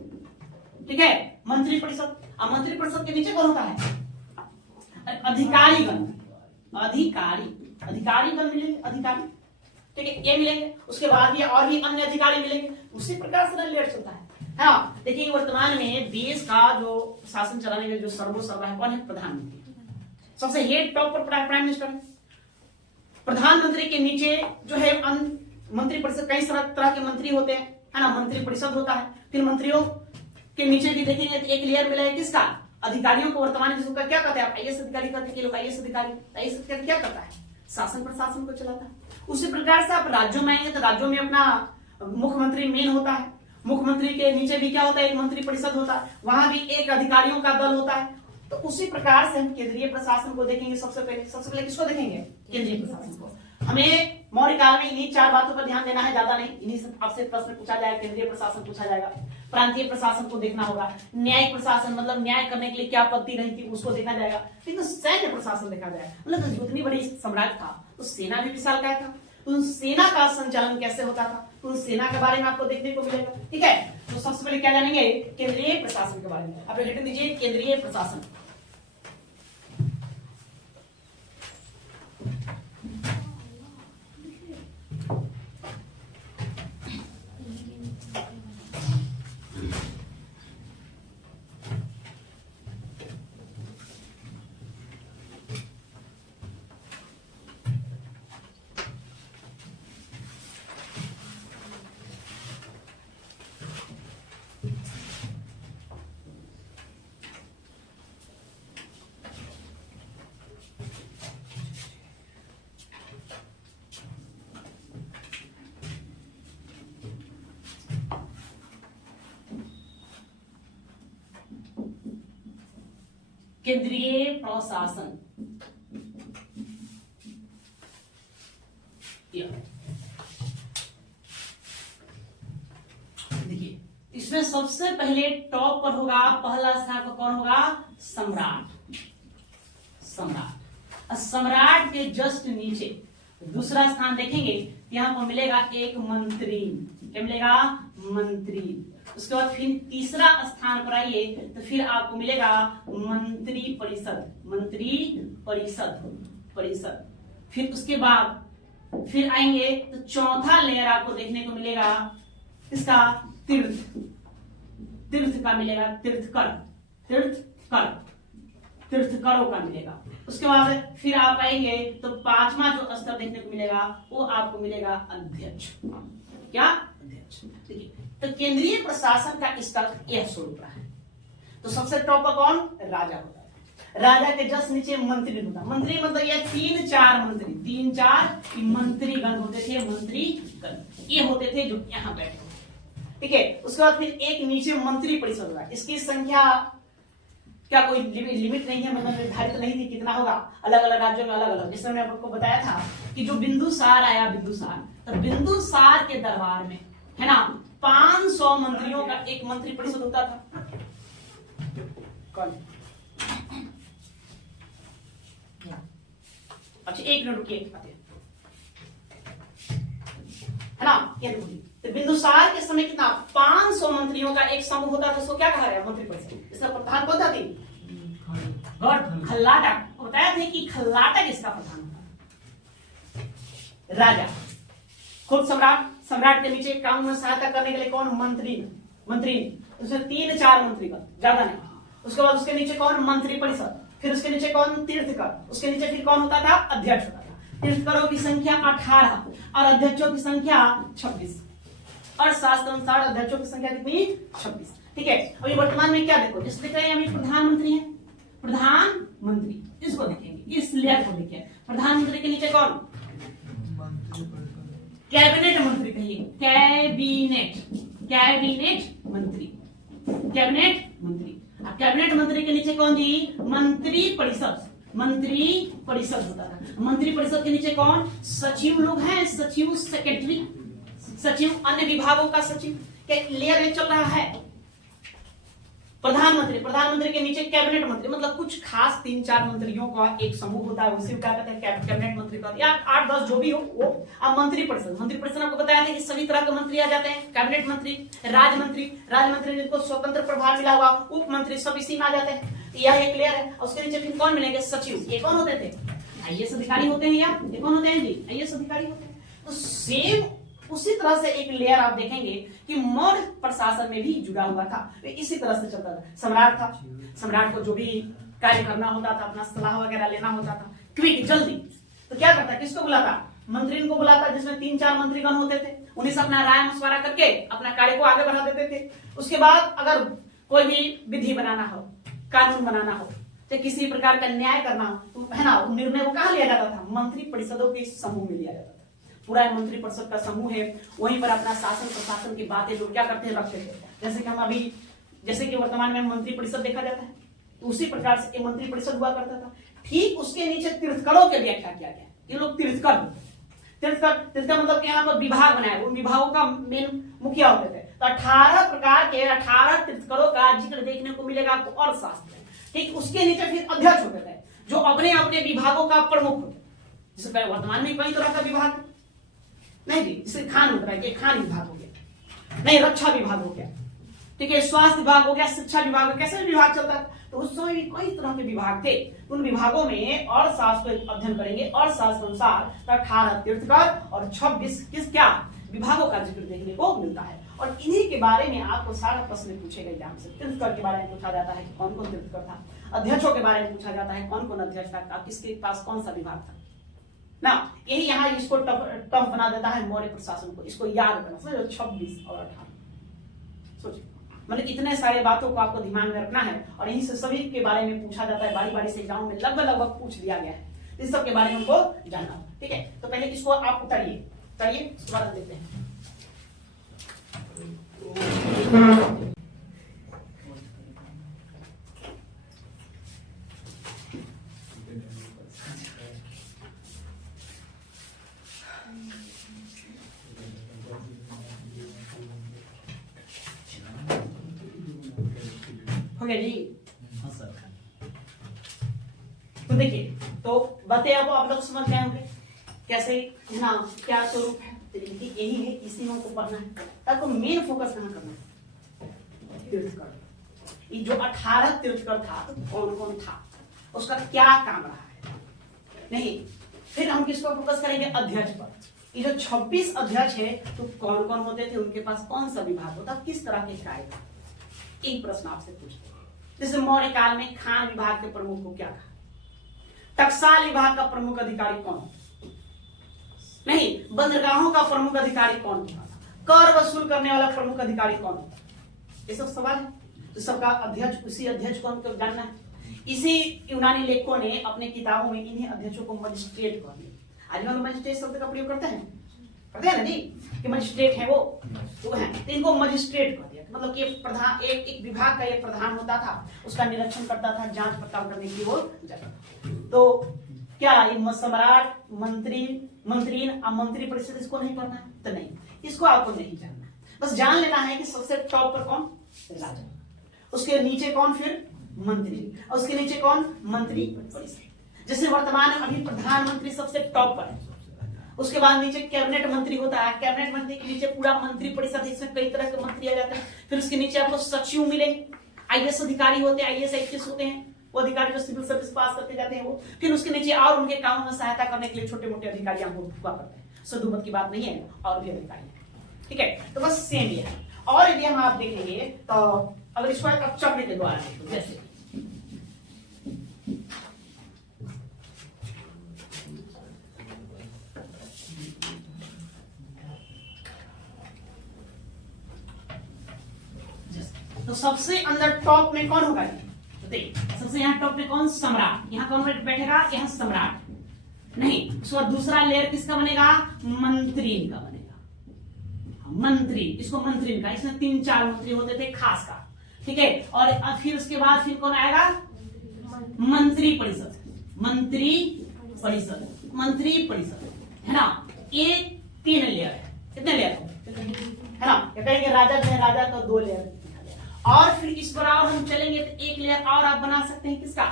ठीक है, मंत्री परिषद। अब मंत्री परिषद के नीचे कौन होता है? अधिकारीगण, अधिकारीगण मिलेंगे, अधिकारी, ठीक है, ये मिलेंगे। उसके बाद ये और भी अन्य अधिकारी मिलेंगे। उसी प्रकार से लेयर चलता है ना। देखिए वर्तमान में देश का जो शासन चलाने का जो सर्वोसर्वा है कौन है? प्रधानमंत्री। सबसे हेड टॉप पर प्राइम मिनिस्टर। प्रधानमंत्री के नीचे जो है मंत्री परिषद, कई तरह के मंत्री होते हैं, है ना, मंत्री परिषद होता है। फिर मंत्रियों के नीचे भी देखेंगे तो एक लेयर मिला है किसका? अधिकारियों को। वर्तमान जिसको क्या कहते हैं? आईएएस अधिकारी कहते हैं। आईएएस अधिकारी क्या करता है? शासन प्रशासन को चलाता है। उसी प्रकार से आप राज्यों में आएंगे तो राज्यों में अपना मुख्यमंत्री मेन होता है। मुख्यमंत्री के नीचे भी क्या होता है? एक मंत्री परिषद होता है, वहां भी एक अधिकारियों का दल होता है। तो उसी प्रकार से हम केंद्रीय प्रशासन को देखेंगे। सबसे पहले किसको देखेंगे? केंद्रीय प्रशासन को। हमें मौर्य काल में इन्हीं 4 बातों पर ध्यान देना है, ज्यादा नहीं। इन्हीं से आपसे प्रश्न पूछा जाएगा। केंद्रीय प्रशासन पूछा जाएगा, प्रांतीय प्रशासन को देखना होगा, न्यायिक प्रशासन मतलब न्याय करने के लिए क्या पद्धति रही थी उसको देखा जाएगा। लेकिन सैन्य प्रशासन देखा जाएगा। मतलब जितनी बड़ी साम्राज्य था तो सेना भी विशालकाय था, तो सेना का संचालन कैसे होता था, तो सेना के बारे में आपको देखने को मिलेगा। ठीक है, तो सबसे पहले क्या जानेंगे? केंद्रीय प्रशासन के बारे में। आप हेडिंग दीजिए केंद्रीय प्रशासन। केंद्रीय प्रशासन, देखिए इसमें सबसे पहले टॉप पर होगा, पहला स्थान पर कौन होगा? सम्राट। सम्राट। सम्राट के जस्ट नीचे दूसरा स्थान देखेंगे, यहाँ पर मिलेगा एक मंत्री। क्या मिलेगा? मंत्री। उसके बाद फिर तीसरा स्थान पर आइए तो फिर आपको मिलेगा मंत्री परिषद। मंत्री परिषद। फिर उसके बाद फिर आएंगे तो चौथा लेयर आपको देखने को मिलेगा इसका तीर्थ। तीर्थ का मिलेगा तीर्थकर, तीर्थकरों का मिलेगा। उसके बाद फिर आप आएंगे तो पांचवा जो स्तर देखने को मिलेगा वो आपको मिलेगा अध्यक्ष। क्या? अध्यक्ष। ठीक है, तो केंद्रीय प्रशासन का स्तर यह स्वरूप रहा है। तो सबसे टॉप पर कौन? राजा होता है। राजा के जस्ट नीचे मंत्री होता। मंत्री मतलब ये 3-4 मंत्री, 3-4 मंत्रीगण होते थे, मंत्रीगण ये होते थे जो यहाँ बैठे होते। ठीक है, उसके बाद फिर एक नीचे मंत्री परिषद होगा। इसकी संख्या क्या कोई लिमिट नहीं है, मतलब निर्धारित नहीं थी कितना होगा, अलग अलग राज्यों में अलग अलग। जैसे मैंने आपको बताया था कि जो बिंदुसार आया, बिंदुसार, तो बिंदुसार के दरबार में है ना 500 मंत्रियों का एक मंत्री परिषद होता था। कौन? अच्छा एक मिनट रुकिए, है ना, ये देखिए तो बिंदुसार के समय कितना 500 मंत्रियों का एक समूह होता था, उसको क्या कहा गया? मंत्री परिषद। इसका प्रधान कौन था? खल्लाटा। बताया था कि खल्लाटा इसका प्रधान होता। राजा खुद सम्राट के नीचे काम में सहायता करने के लिए कौन? मंत्री उसमें 3-4 मंत्रीगण, ज्यादा नहीं। उसके बाद उसके नीचे कौन? मंत्री परिषद। फिर उसके नीचे कौन? तीर्थकर। उसके नीचे फिर कौन होता था? अध्यक्ष होता था। तीर्थकरों की संख्या 18 और अध्यक्षों की संख्या 26। और शास्त्र अनुसार अध्यक्षों की संख्या कितनी? 26। ठीक है, अभी वर्तमान में क्या देखो, जिस दिख रहे हैं अभी प्रधानमंत्री है, प्रधानमंत्री इसको देखेंगे, इस लेयर को देखिए। प्रधानमंत्री के नीचे कौन? कैबिनेट मंत्री कहिए, कैबिनेट मंत्री। अब कैबिनेट मंत्री के नीचे कौन थी? मंत्री परिषद होता था। मंत्री परिषद के नीचे कौन? सचिव लोग हैं, सचिव, सेक्रेटरी, सचिव, अन्य विभागों का सचिव के लेयर में चल रहा है। प्रधानमंत्री के नीचे कैबिनेट मंत्री, मतलब कुछ खास 3-4 मंत्रियों का एक समूह होता है, उसी को क्या कहते हैं? कैबिनेट मंत्री का, या 8-10 जो भी हो वो। अब मंत्री परिषद आपको बताया था कि सभी तरह के मंत्री आ जाते हैं। कैबिनेट मंत्री, राजमंत्री जिनको स्वतंत्र प्रभार मिला हुआ, उप मंत्री, सब इसी में आ जाते हैं। यह एक लेयर है। उसके नीचे फिर कौन मिलेंगे? सचिव। ये कौन होते थे? IAS अधिकारी होते हैं। यार ये कौन होते हैं जी? IAS अधिकारी होते हैं। तो सेम उसी तरह से एक लेयर आप देखेंगे कि मौर्य प्रशासन में भी जुड़ा हुआ था, इसी तरह से चलता था। सम्राट था, सम्राट को जो भी कार्य करना होता था, अपना सलाह वगैरह लेना होता था, क्विक, जल्दी, तो क्या करता? किसको बुलाता? मंत्री को बुलाता, जिसमें 3-4 मंत्रीगण होते थे। उन्हीं से अपना राय मशवरा करके अपना कार्य को आगे बढ़ा देते थे। उसके बाद अगर कोई भी विधि बनाना हो, कानून बनाना हो, तो किसी प्रकार का न्याय करना हो, तो है ना, निर्णय को कहाँ लिया जाता था? मंत्री परिषदों के समूह में लिया जाता था। पूरा मंत्री परिषद का समूह है, वहीं पर अपना शासन प्रशासन की बातें लोग क्या करते हैं? रखते थे। जैसे कि हम अभी, जैसे कि वर्तमान में मंत्री परिषद देखा जाता है, तो उसी प्रकार से एक मंत्री परिषद हुआ करता था। ठीक उसके नीचे तीर्थकरों के व्याख्या किया गया। ये लोग तीर्थकर मतलब कि यहाँ पर विभाग बनाए, उन विभागों का मेन मुखिया होते थे। तो 18 प्रकार के 18 तीर्थकरों का जिक्र देखने को मिलेगा आपको और शास्त्र में। ठीक उसके नीचे फिर अध्यक्ष होते थे, जो अपने अपने विभागों का प्रमुख होते। जैसे वर्तमान में कई तरह का विभाग नहीं जी, जैसे खान होता है, खान विभाग हो गया, नहीं रक्षा विभाग हो गया, ठीक है, स्वास्थ्य विभाग हो गया, शिक्षा विभाग हो गया, कैसे विभाग चलता है। तो उस समय कई तरह के विभाग थे। उन विभागों में और शास्त्र अध्ययन करेंगे और शास्त्र अनुसार 18 तीर्थकर और 26 क्या विभागों का जिक्र देखने को मिलता है। और इन्हीं के बारे में आपको सारा प्रश्न पूछेगा एग्जाम से। तीर्थकर के बारे में पूछा जाता है कि कौन कौन तीर्थकर था, अध्यक्षों के बारे में पूछा जाता है कौन कौन अध्यक्ष था, किसके पास कौन सा विभाग था ना। यही यहाँ इसको टफ बना देता है मौर्य प्रशासन को, इसको याद करना। समझो 26 और 18, सोचिए, मतलब इतने सारे बातों को आपको दिमाग में रखना है। और यहीं से सभी के बारे में पूछा जाता है, बारी बारी से एग्जाम में लगभग पूछ दिया गया है। इस सब के बारे में हमको जानना हो, ठीक है। तो पहले इसको आप उतारिए, उसके बाद देखते हैं। हो गया जी? हाँ सर। तो देखिए, तो बातें अब आप लोग समझ गए होंगे कैसे ना क्या स्वरूप है। यही है, इसी में को पढ़ना है। आपको मेन फोकस कहाँ करना है? तीर्थकर। ये जो 18 तीर्थकर था तो कौन कौन था, उसका क्या काम रहा है, नहीं। फिर हम किसको फोकस करेंगे? अध्यक्ष पर। ये जो 26 अध्यक्ष है तो कौन कौन होते थे, उनके पास कौन सा विभाग होता, किस तरह के कार्य था। एक प्रश्न आपसे पूछते हैं, जैसे मौर्य काल में खान विभाग के प्रमुख को क्या कहा? टकसाल विभाग का प्रमुख अधिकारी कौन? नहीं, बंदरगाहों का प्रमुख अधिकारी कौन होता? कर वसूल करने वाला प्रमुख अधिकारी कौन होता? ये सब सवाल है, तो सबका अध्यक्ष, उसी अध्यक्ष को हमको जानना है। इसी यूनानी लेखकों ने अपने किताबों में इन्हीं अध्यक्षों को मजिस्ट्रेट कह दिया। आज हम मजिस्ट्रेट शब्द का प्रयोग करते हैं ना जी, कि मजिस्ट्रेट है वो, तो है, तो इनको मजिस्ट्रेट कह दिया। मतलब कि प्रधान, एक विभाग का एक प्रधान होता था, उसका निरीक्षण करता था, जांच पड़ताल करने के लिए वो जाता था। तो क्या ये सम्राट, मंत्री, मंत्रीन और मंत्री परिषद इसको नहीं पढ़ना है? तो नहीं, इसको आपको नहीं जानना है। बस जान लेना है कि सबसे टॉप पर कौन? राजा, उसके नीचे कौन, फिर मंत्री, और उसके नीचे कौन? मंत्री परिषद। जैसे वर्तमान में अभी प्रधानमंत्री सबसे टॉप पर है, उसके बाद नीचे कैबिनेट मंत्री होता है, कैबिनेट मंत्री के नीचे पूरा मंत्री परिषद, इसमें कई तरह के मंत्री आ जाते हैं। फिर उसके नीचे आपको सचिव मिलेंगे, आईएएस अधिकारी होते हैं, आईएएस आईपीएस होते हैं, वो अधिकारी जो सिविल सर्विस पास करके जाते हैं वो। फिर उसके नीचे और उनके काम में सहायता करने के लिए छोटे मोटे अधिकारी हमको हुआ करते हैं, सदुमत की बात नहीं है, और भी अधिकारी है। ठीक है, तो बस सेम ये है। और यदि हम आप देखेंगे तो अगर इसको आप चक्र के द्वारा देखो, जैसे तो सबसे अंदर टॉप में कौन होगा? देखिए सबसे यहाँ टॉप में कौन? सम्राट। यहाँ कौन बैठेगा? यहाँ सम्राट। नहीं, उसके बाद दूसरा लेयर किसका बनेगा? मंत्री का बनेगा, मंत्री। इसको मंत्री का, इसमें 3-4 मंत्री होते थे खास का। ठीक है, और फिर उसके बाद फिर कौन आएगा? मंत्री परिषद, मंत्री परिषद, मंत्री परिषद, है ना। ये 3 लेयर है। कितने लेयर है ना? ये कहेंगे राजा जो है, राजा का 2 लेयर। और फिर इस पर और हम चलेंगे तो एक लेयर और आप बना सकते हैं, किसका?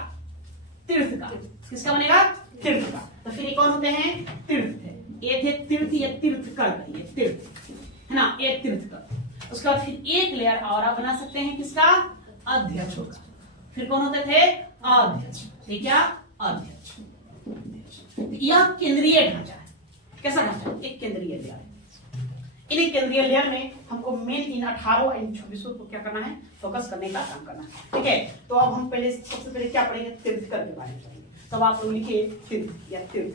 तीर्थ का। किसका बनेगा? तीर्थ का। तो फिर ये कौन होते हैं? तीर्थ है। ये थे तीर्थ, ये तीर्थ कर, ये तीर्थ है ना, ये तीर्थ कर। उसके बाद फिर एक लेयर और आप बना सकते हैं, किसका? अध्यक्ष होगा। फिर कौन होते थे? अध्यक्ष। ठीक है, अध्यक्ष। यह केंद्रीय ढांचा है। कैसा ढांचा? एक केंद्रीय लेयर है। इन्हीं केंद्रीय लेयर में हमको मेन इन 18 और इन 26 को क्या करना है? फोकस करने का काम करना है। ठीक है, तो अब हम पहले सबसे पहले क्या पढ़ेंगे? तीर्थकर के बारे में पढ़ेंगे। तब आप लोग लिखिए तीर्थ या तीर्थ।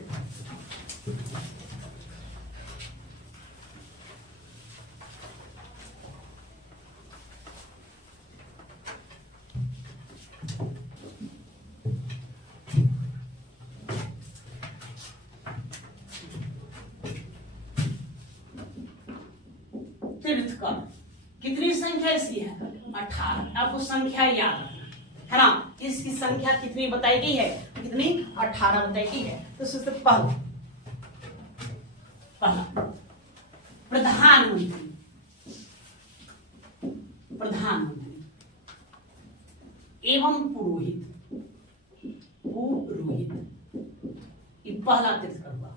तीर्थकर कितनी संख्या इसकी है? 18। आपको संख्या याद रखना है ना। इसकी संख्या कितनी बताई गई है? कितनी? 18 बताई गई है। तो सबसे पहला प्रधानमंत्री, प्रधानमंत्री एवं पुरोहित, पुरोहित, ये पहला तीर्थकर हुआ।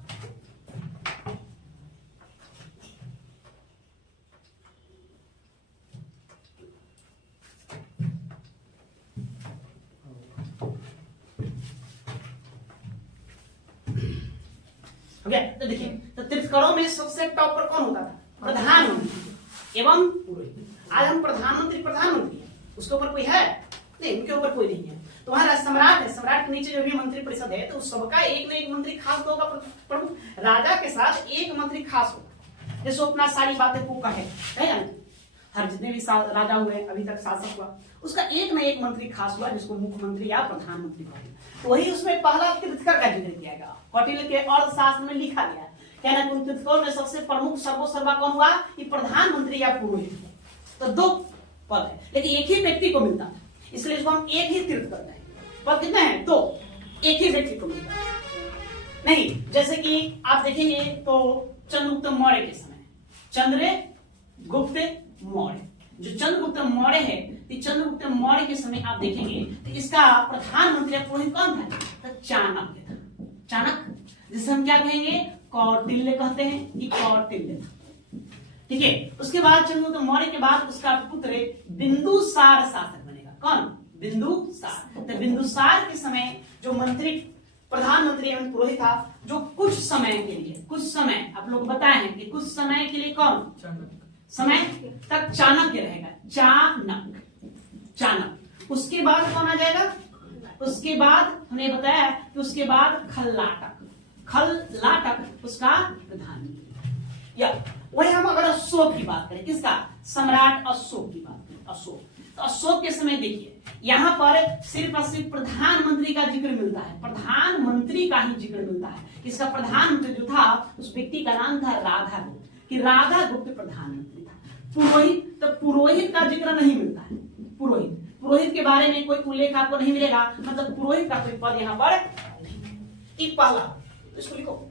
तो देखिए, तो तीर्थकरों में सबसे टॉप पर कौन होता था? प्रधानमंत्री एवं पुरोहित। आज हम प्रधानमंत्री है, उसके ऊपर कोई है? नहीं, उनके ऊपर कोई नहीं है। तुम्हारा सम्राट है, सम्राट के नीचे जो भी मंत्री परिषद है, तो सबका एक न एक मंत्री खास होगा। प्रमुख राजा के साथ एक मंत्री खास होगा, जैसे अपना सारी बातें को कहे, हर जितने भी राजा हुए अभी तक शासक हुआ, उसका एक न एक मंत्री खास हुआ, जिसको मुख्यमंत्री या प्रधानमंत्री कहते हैं। तो वही उसमें पहला तीर्थकर का जिक्र किया गया। कौटिल्य के अर्थशास्त्र में लिखा गया, कहना कि उन तीर्थकरों में सबसे प्रमुख सर्वोसर्वा कौन हुआ? कि प्रधानमंत्री या पुरोहित। तो 2 पद है, लेकिन एक ही व्यक्ति को मिलता है, इसलिए इसको हम एक ही तीर्थ करते हैं। पद कितने हैं? 2, एक ही व्यक्ति को मिलता है। नहीं, जैसे कि आप देखेंगे तो चंद्रगुप्त मौर्य के समय, चंद्रगुप्त मौर्य, जो चंद्रगुप्त मौर्य है, चंद्रगुप्त मौर्य के समय आप देखेंगे तो इसका प्रधानमंत्री या पुरोहित कौन था? तो चाणक्य था। चाणक्य, जिसे हम क्या कहेंगे? कौटिल्य कहते हैं, कि कौटिल्य था। ठीक है, उसके बाद चंद्रगुप्त मौर्य के बाद उसका पुत्र बिंदुसार शासक बनेगा। कौन? बिंदुसार। तो बिंदुसार के समय जो मंत्री, प्रधानमंत्री एवं पुरोहित था, जो कुछ समय के लिए, कुछ समय आप लोग बताए हैं कि कुछ समय के लिए कौन समय तक चाणक्य रहेगा। चाणक्य, चाणक्य। उसके बाद कौन आ जाएगा? उसके बाद हमने बताया कि उसके बाद खल्लाटक उसका प्रधानमंत्री। या वही हम अगर अशोक की बात करें, किसका? सम्राट अशोक की बात करें, अशोक। तो अशोक के समय देखिए यहां पर सिर्फ और सिर्फ प्रधानमंत्री का जिक्र मिलता है, प्रधानमंत्री का ही जिक्र मिलता है। इसका प्रधानमंत्री जो था उस व्यक्ति का नाम था राधागुप्त, कि राधागुप्त प्रधानमंत्री था। पुरोहित, तो पुरोहित का जिक्र नहीं मिलता है। पुरोहित के बारे में कोई उल्लेख आपको नहीं मिलेगा, मतलब पुरोहित का कोई पद यहाँ पर नहीं। एक पहला इसको लिखो,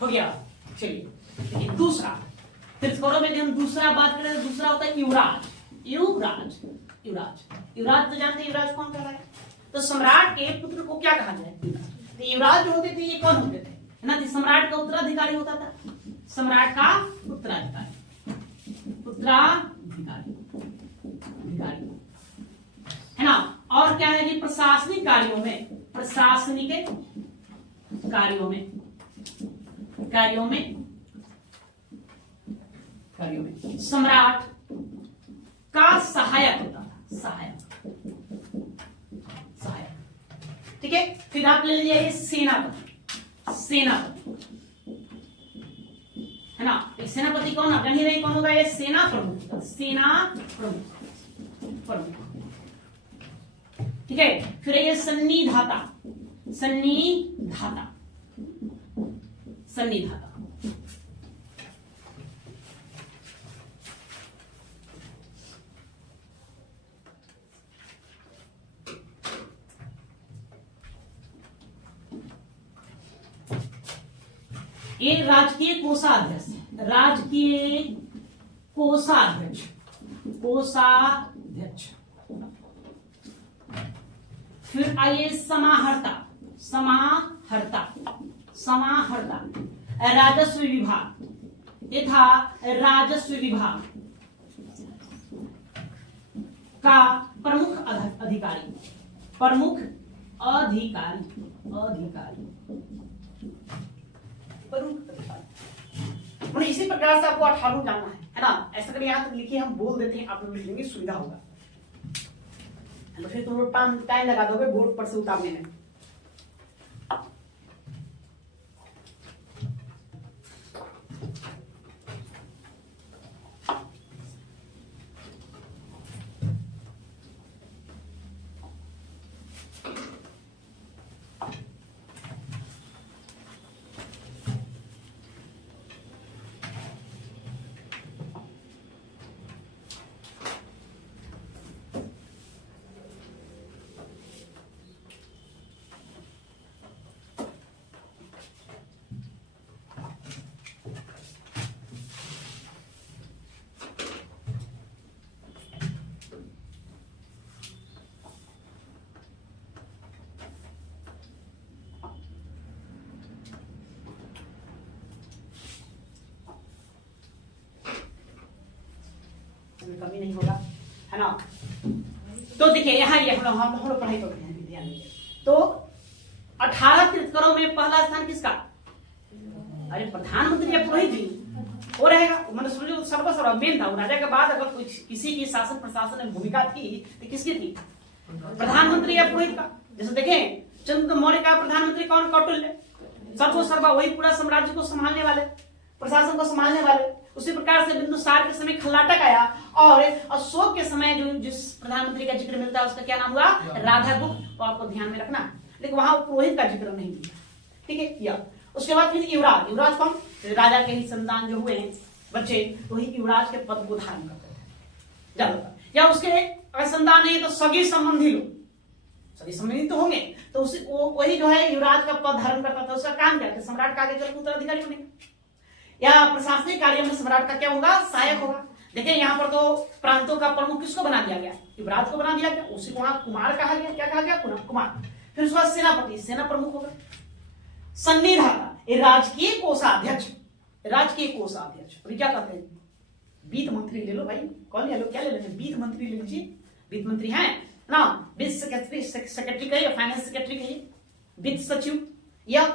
हो गया। चलिए दूसरा, तीर्थकरों में हम दूसरा बात करें तो दूसरा होता है युवराज। युवराज तो जानते हैं युवराज कौन कह रहा है? तो सम्राट के पुत्र को क्या कहा जाए? तो युवराज जो होते थे ये कौन होते थे? है ना, सम्राट का उत्तराधिकारी होता था, सम्राट का उत्तराधिकारी है ना। और क्या है कि प्रशासनिक कार्यों में सम्राट का सहायक होता था, सहायक। ठीक है, फिर आप ले लीजिए सेनापति है ना। सेनापति कौन? आप जान ही रहे कौन होगा? ये सेना प्रमुख। ठीक है, फिर ये सन्निधाता। ये राजकीय कोषाध्यक्ष। फिर आइए समाहर्ता। राजस्व विभाग, ये था राजस्व विभाग का प्रमुख अधिकारी। इसी प्रकार से आपको 18 जानना है ना। ऐसा करिए यहां तक लिखिए, हम बोल देते हैं, आप लोग लिख लेंगे, सुविधा होगा। तो फिर तुम लोग टाइम लगा दोगे बोर्ड पर से उतारने में। कमी नहीं होगा, है ना। तो देखिए यहाँ ये हम लोग पढ़ाई कर रहे हैं, ध्यान दीजिए। तो 18 तीर्थकरों में पहला स्थान किसका? अरे प्रधानमंत्री या पुरोहित जी वो रहेगा, मतलब समझो सर्वस्व मेन था। राजा के बाद अगर कोई किसी की शासन प्रशासन में भूमिका थी तो किसकी थी? प्रधानमंत्री या पुरोहित का। जैसे देखें चंद्रगुप्त मौर्य का प्रधानमंत्री कौन? कौटिल्य। सर्वसर्वा वही पूरा साम्राज्य को संभालने वाले, प्रशासन को संभालने वाले। उसी प्रकार से बिंदुसार के समय खल्लाटक आया, और अशोक के समय जो जिस प्रधानमंत्री का जिक्र मिलता है उसका क्या नाम हुआ? राधागुप्त। तो आपको ध्यान में रखना, लेकिन वहां पुरोहित का जिक्र नहीं मिलता। ठीक है, या उसके बाद फिर युवराज कौन? राजा के ही संतान जो हुए हैं बच्चे, वही युवराज के पद को धारण करते थे ज्यादातर। या उसके संतान नहीं तो सगी संबंधी लोग, सभी सम्मिलित तो होंगे, तो उसी वही जो है युवराज का पद धारण करता था। उसका काम क्या? सम्राट का आगे चलकर उत्तराधिकारी बनेगा, या प्रशासनिक कार्य में सम्राट का क्या होगा? सहायक होगा। देखिए यहाँ पर तो प्रांतों का प्रमुख किसको बना दिया गया, युवराज को बना दिया गया, उसी को वहां कुमार कहा गया, क्या कहा गया, कुमार। फिर उसके बाद सेनापति, सेना प्रमुख होगा। संनिधाता, राजकीय कोषाध्यक्ष, राजकीय कोषाध्यक्ष, और क्या कहते हैं, वित्त मंत्री ले लो भाई, कौन ले लो, क्या ले लेंगे, वित्त मंत्री ले लीजिए, वित्त मंत्री है ना, वित्त सेक्रेटरी कहिए, फाइनेंस सेक्रेटरी कहिए, वित्त सचिव। या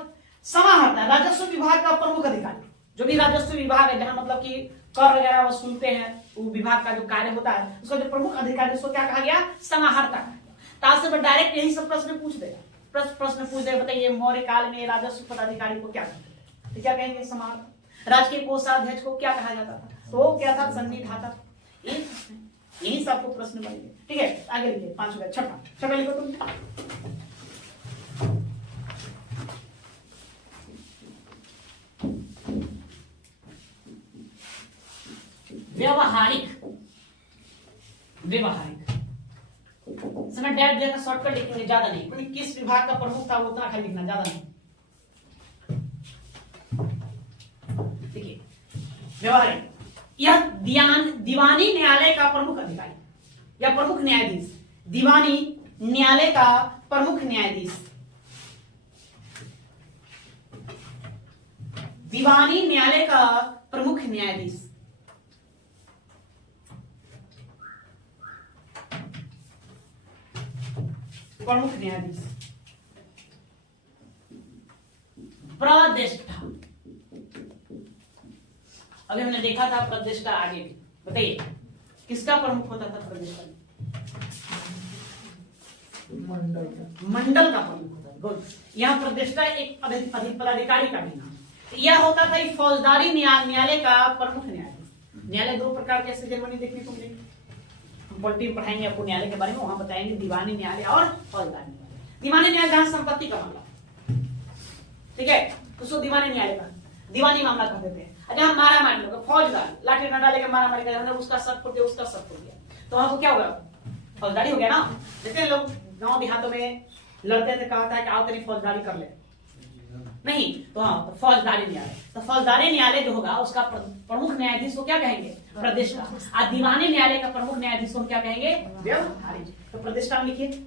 समाहर्ता, राजस्व विभाग का प्रमुख अधिकारी, जो भी राजस्व विभाग है, जहां मतलब कि कर वगैरह वसूलते हैं, वो विभाग का जो कार्य होता है, उसका जो प्रमुख अधिकारी, उसको क्या कहा गया, समाहर्ता कहा गया। ताश से डायरेक्ट यही सब प्रश्न पूछ देगा, प्रश्न पूछ देगा, बताइए मौर्य काल में राजस्व पदाधिकारी को क्या कहते थे, तो क्या कहेंगे, समाहर्ता। राजकीय कोषाध्यक्ष को क्या कहा जाता था, तो वो क्या था, संनिधाता। यही सबको प्रश्न बनेंगे, ठीक है। आगे लिखिए, 5 छठा लिखो तुम। व्यवहारिक, समय डैट जगह शॉर्टकट लिखेंगे, ज्यादा नहीं, क्योंकि किस विभाग का प्रमुख था वो उतना खाली लिखना, ज्यादा नहीं। देखिए व्यवहारिक, यह दीवानी न्यायालय का प्रमुख अधिकारी या प्रमुख न्यायाधीश, दीवानी न्यायालय का प्रमुख न्यायाधीश, दीवानी न्यायालय का प्रमुख न्यायाधीश, प्रमुख न्यायाधीश। प्रतिष्ठा, अभी हमने देखा था प्रतिष्ठा, आगे भी बताइए किसका प्रमुख होता था प्रतिष्ठा, मंडल का प्रमुख होता था। गुड, यहाँ प्रतिष्ठा एक पदाधिकारी का भी नाम, यह होता था फौजदारी न्यायालय का प्रमुख न्यायाधीश। न्यायालय 2 प्रकार के ऐसे जर्मनी देखने को मिलेंगे, पॉलिटी में पढ़ाएंगे आपको न्यायालय के बारे में, वहां बताएंगे दीवानी न्यायालय और फौजदारी न्यायालय। दीवानी न्यायालय जहां संपत्ति का मामला, ठीक है, उसको दीवानी न्यायालय का दीवानी मामला कहते थे। अच्छा हम मारा मारी लोग, फौजदार लाठी डंडा लेकर मारा मारी कर, उसका सर फुट दिया, उसका सर फुट गया, तो वहां को क्या होगा, फौजदारी हो गया ना। देखते लोग गाँव देहातों में लड़ते थे, कहता है कि आओ तेरी फौजदारी कर ले, नहीं तो हाँ, तो फौजदारी न्यायालय, तो फौजदारी न्यायालय जो होगा उसका प्रमुख न्यायाधीश को क्या कहेंगे, प्रतिष्ठा। और दीवानी न्यायालय का प्रमुख न्यायाधीश को क्या कहेंगे, व्यवहारिक। तो प्रतिष्ठा में लिखिए,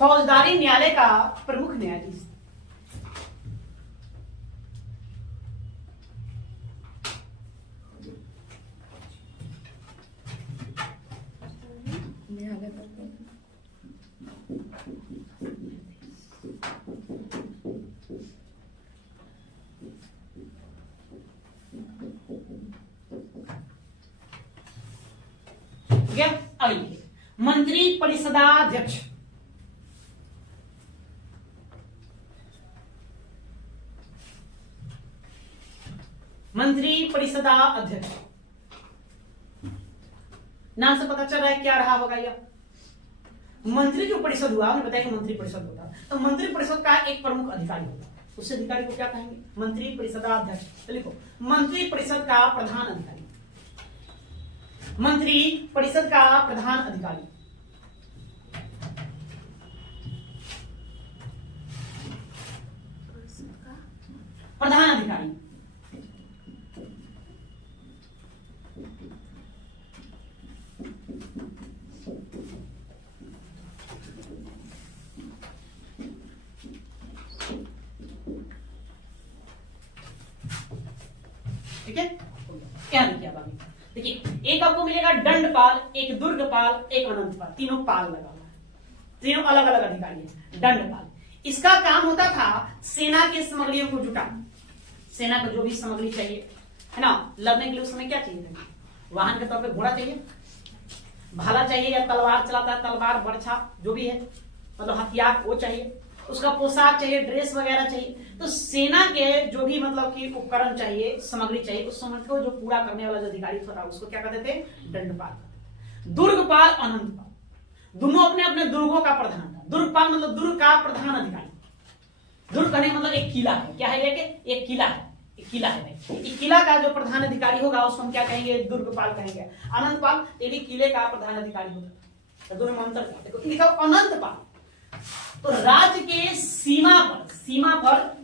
फौजदारी न्यायालय का प्रमुख न्यायाधीश, मंत्री परिषदाध्यक्ष, मंत्री परिषदाध्यक्ष, नाम से पता चल रहा है क्या रहा होगा यह, मंत्री जो परिषद हुआ, हमने बताया कि मंत्री परिषद होता, तो मंत्री परिषद का एक प्रमुख अधिकारी होता, उस अधिकारी को क्या कहेंगे, मंत्री परिषदाध्यक्ष। तो लिखो, मंत्री परिषद का प्रधान अधिकारी, मंत्री परिषद का प्रधान अधिकारी, प्रधान अधिकारी, ठीक है। क्या लिखिए अब आगे, देखिए एक आपको मिलेगा दंडपाल, एक दुर्गपाल, एक अनंतपाल, तीनों पाल लगा हुआ है, तीनों अलग अलग अधिकारी है। दंडपाल, इसका काम होता था सेना के सामग्रियों को जुटाना, सेना को जो भी सामग्री चाहिए है ना, लड़ने के लिए उस समय क्या चाहिए, वाहन के तौर पे घोड़ा चाहिए, भाला चाहिए, या तलवार चलाता है, तलवार बर्छा जो भी है, मतलब हथियार वो चाहिए, उसका पोशाक चाहिए, ड्रेस वगैरह चाहिए। तो सेना के जो भी मतलब कि उपकरण चाहिए, सामग्री चाहिए, उस सामग्री को जो पूरा करने वाला जो अधिकारी होता है उसको क्या कहते थे, दंडपाल। दुर्गपाल, अनंतपाल, दोनों अपने अपने दुर्गों का प्रधान था। दुर्गपाल मतलब दुर्ग का प्रधान अधिकारी, दुर्ग कहने मतलब एक किला है, क्या है लेके, एक किला है, एक किला है भाई, एक किला का जो प्रधान अधिकारी होगा उसको हम क्या कहेंगे, दुर्गपाल कहेंगे। अनंतपाल ये भी किले का प्रधान अधिकारी होगा, तो दोनों में अंतर क्या, देखो लिखा अनंतपाल, तो राज्य के सीमा पर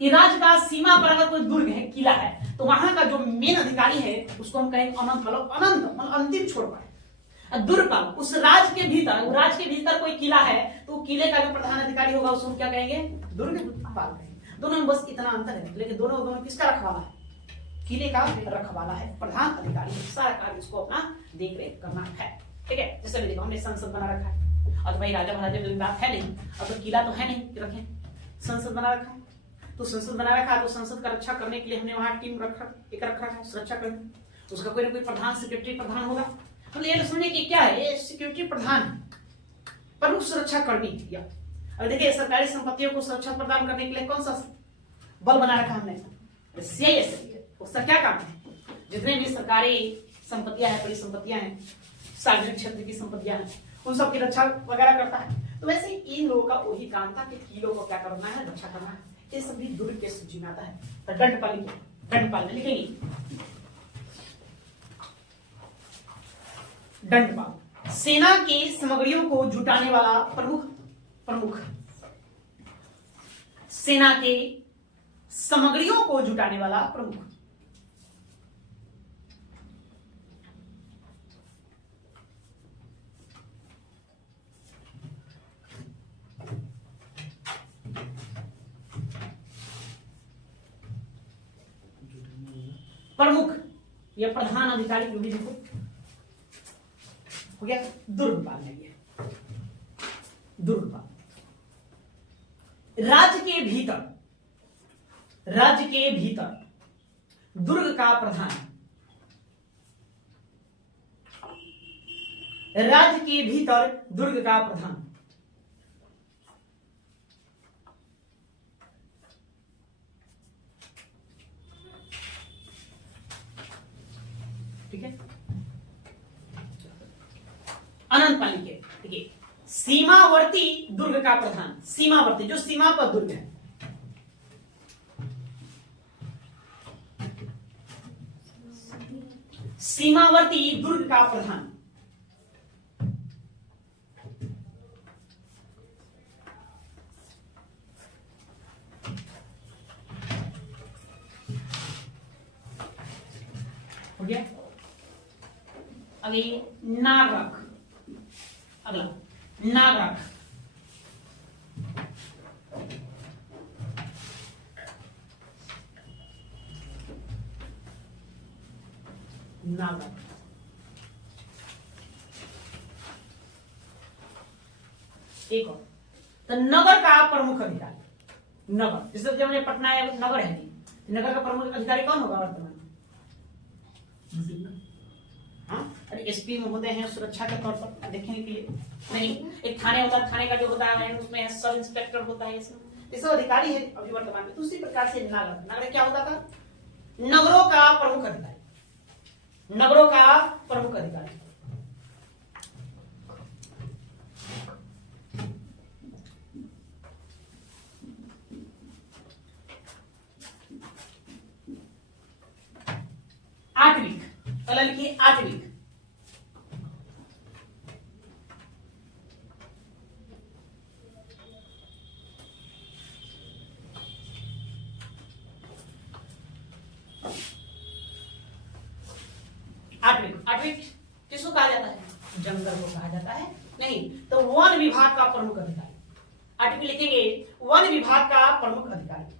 राज्य का सीमा पर अगर कोई दुर्ग है, किला है, तो वहां का जो मेन अधिकारी है उसको हम कहेंगे अनंत, मतलब अनंत मतलब अंतिम छोर पर है। दुर्गपाल, उस राज्य के भीतर कोई किला है तो किले का जो प्रधान अधिकारी होगा उसको क्या कहेंगे, दुर्गपाल कहेंगे। दोनों में बस इतना अंतर है, लेकिन दोनों किसका रखवाला है, किले का रखवाला है, प्रधान अधिकारी सारा कार्य उसको अपना देख रेख करना है। ठीक है, जैसे भी देखो हमने संसद बना रखा है, और तो भाई राजा महाराजा की बात है नहीं, अब तो किला तो है नहीं कि रखें, संसद बना रखा है, तो संसद बना रखा है तो संसद का रक्षा करने के लिए हमने वहां टीम रखा है सुरक्षा करने, उसका कोई ना कोई प्रधान सेक्रेटरी प्रधान होगा। मतलब ये समझिए कि क्या है, ये सिक्योरिटी प्रधान प्रमुख सुरक्षा कर्मी। अब देखिए सरकारी संपत्तियों को सुरक्षा प्रदान करने के लिए कौन सा बल बना रखा हमने, उसका क्या काम है, जितने भी सरकारी संपत्तियां हैं, बड़ी संपत्तियां हैं, सार्वजनिक क्षेत्र की संपत्तियां हैं, उन सब की रक्षा वगैरह करता है। तो वैसे इन लोगों का वही काम था कि किलों को क्या करना है, रक्षा करना है। ये सभी दुर्ग के सूची में आता है। तो दंडपाल में लिखेंगे दंडपाल, सेना की सामग्रियों को जुटाने वाला प्रमुख, सेना के सामग्रियों को जुटाने वाला प्रमुख। प्रमुख या प्रधान अधिकारी जो भी देखो हो गया, दुर्गपाल है ये। दुर्गपाल राज्य के भीतर दुर्ग का प्रधान, राज्य के भीतर दुर्ग का प्रधान। ठीक है, अनंतपाली के देखिए, सीमावर्ती दुर्ग का प्रधान, सीमावर्ती जो सीमा पर दुर्ग है, सीमावर्ती दुर्ग का प्रधान। हो गया, अगली नागरख, अगला नागरख, नागरख एक और, तो नगर का प्रमुख अधिकारी, नगर जैसे जब हमने पटना नगर है नहीं, नगर का प्रमुख अधिकारी कौन होगा वर्तमान में, एसपी में होते हैं सुरक्षा के तौर पर देखने के लिए, नहीं एक थाने होता है, थाने का जो होता है उसमें सब इंस्पेक्टर होता है, इसमें सब अधिकारी है अभी वर्तमान में। दूसरी प्रकार से नगर क्या होता था, नगरों का प्रमुख अधिकारी, नगरों का प्रमुख अधिकारी। आठवीं, पहले लिखिए आठवीं, आठवीं किसको कहा जाता है, जंगल को कहा जाता है, नहीं तो वन विभाग का प्रमुख अधिकारी। आठवीं लिखेंगे वन विभाग का प्रमुख अधिकारी।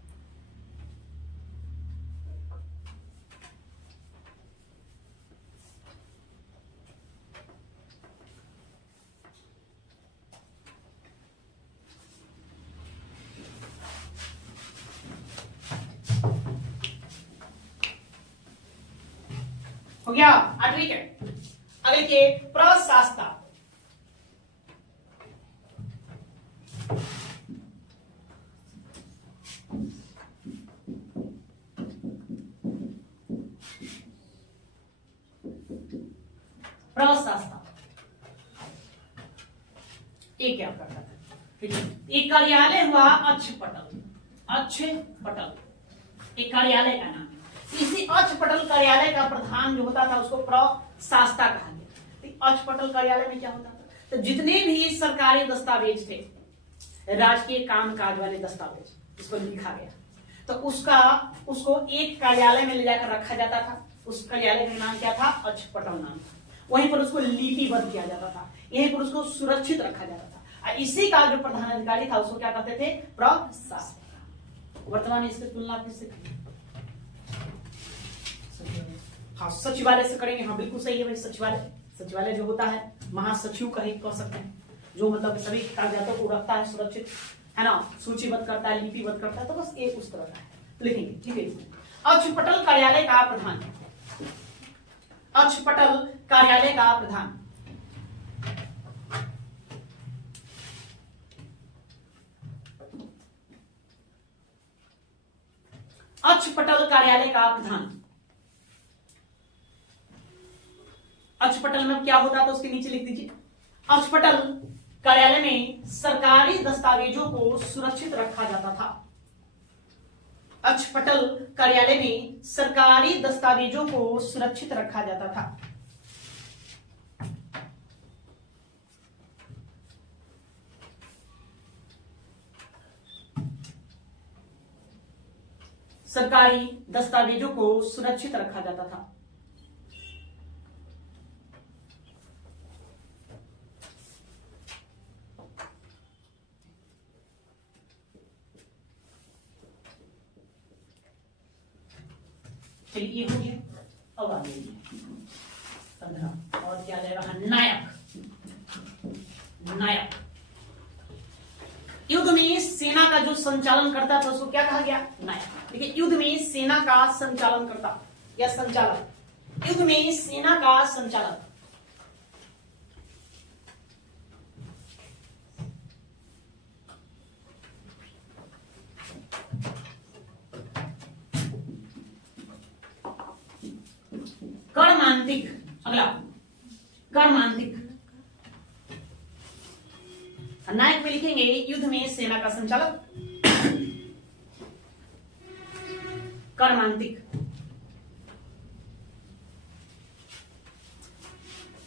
हो गया आठवीं के, अगले के प्रशासता, प्रशासता एक क्या करता है, एक कार्यालय हुआ अक्षपटल, अक्षपटल एक कार्यालय का नाम है। इसी अक्षपटल कार्यालय का प्रधान जो होता था उसको प्रशासता कहा गया। अक्षपटल कार्यालय में क्या होता था, तो जितने भी सरकारी दस्तावेज थे, राजकीय कामकाज वाले दस्तावेज, इसको लिखा गया, तो उसको एक कार्यालय में ले जाकर रखा जाता था। उस कार्यालय का नाम क्या था? अक्षपटल नाम था। वहीं पर उसको लिपिबद्ध किया जाता था, यहीं पर उसको सुरक्षित रखा जाता था। इसी का जो प्रधान अधिकारी था उसको क्या कहते थे? प्रशासक। वर्तमान में इसकी तुलना किससे करेंगे? हाँ, सचिवालय से करेंगे। हाँ बिल्कुल सही है भाई, सचिवालय जो होता है महासचिव का ही कह सकते हैं, जो मतलब सभी कागजातों को रखता है सुरक्षित, है ना, सूचीबद्ध करता है, लिपिबद्ध करता है। तो बस एक उस तरह का है, तो लिखेंगे। ठीक है, अक्षपटल कार्यालय का प्रधान, अक्षपटल कार्यालय का प्रधान, अक्षपटल कार्यालय का प्रधान। अक्षपटल में क्या होता है तो उसके नीचे लिख दीजिए, अक्षपटल कार्यालय में सरकारी दस्तावेजों को सुरक्षित रखा जाता था। अक्षपटल कार्यालय में सरकारी दस्तावेजों को सुरक्षित रखा जाता था। सरकारी दस्तावेजों को सुरक्षित रखा जाता था। चलिए ये हो गया। अब आगे 15 और क्या जाएगा? नायक। नायक युद्ध में सेना का जो संचालन करता था उसको क्या कहा गया? नायक। देखिए, युद्ध में सेना का संचालन करता या संचालक, युद्ध में सेना का संचालक, कर्मांतिक। अगला कर्मांतिक। नायक में लिखेंगे युद्ध में सेना का संचालक, कर्मांतिक।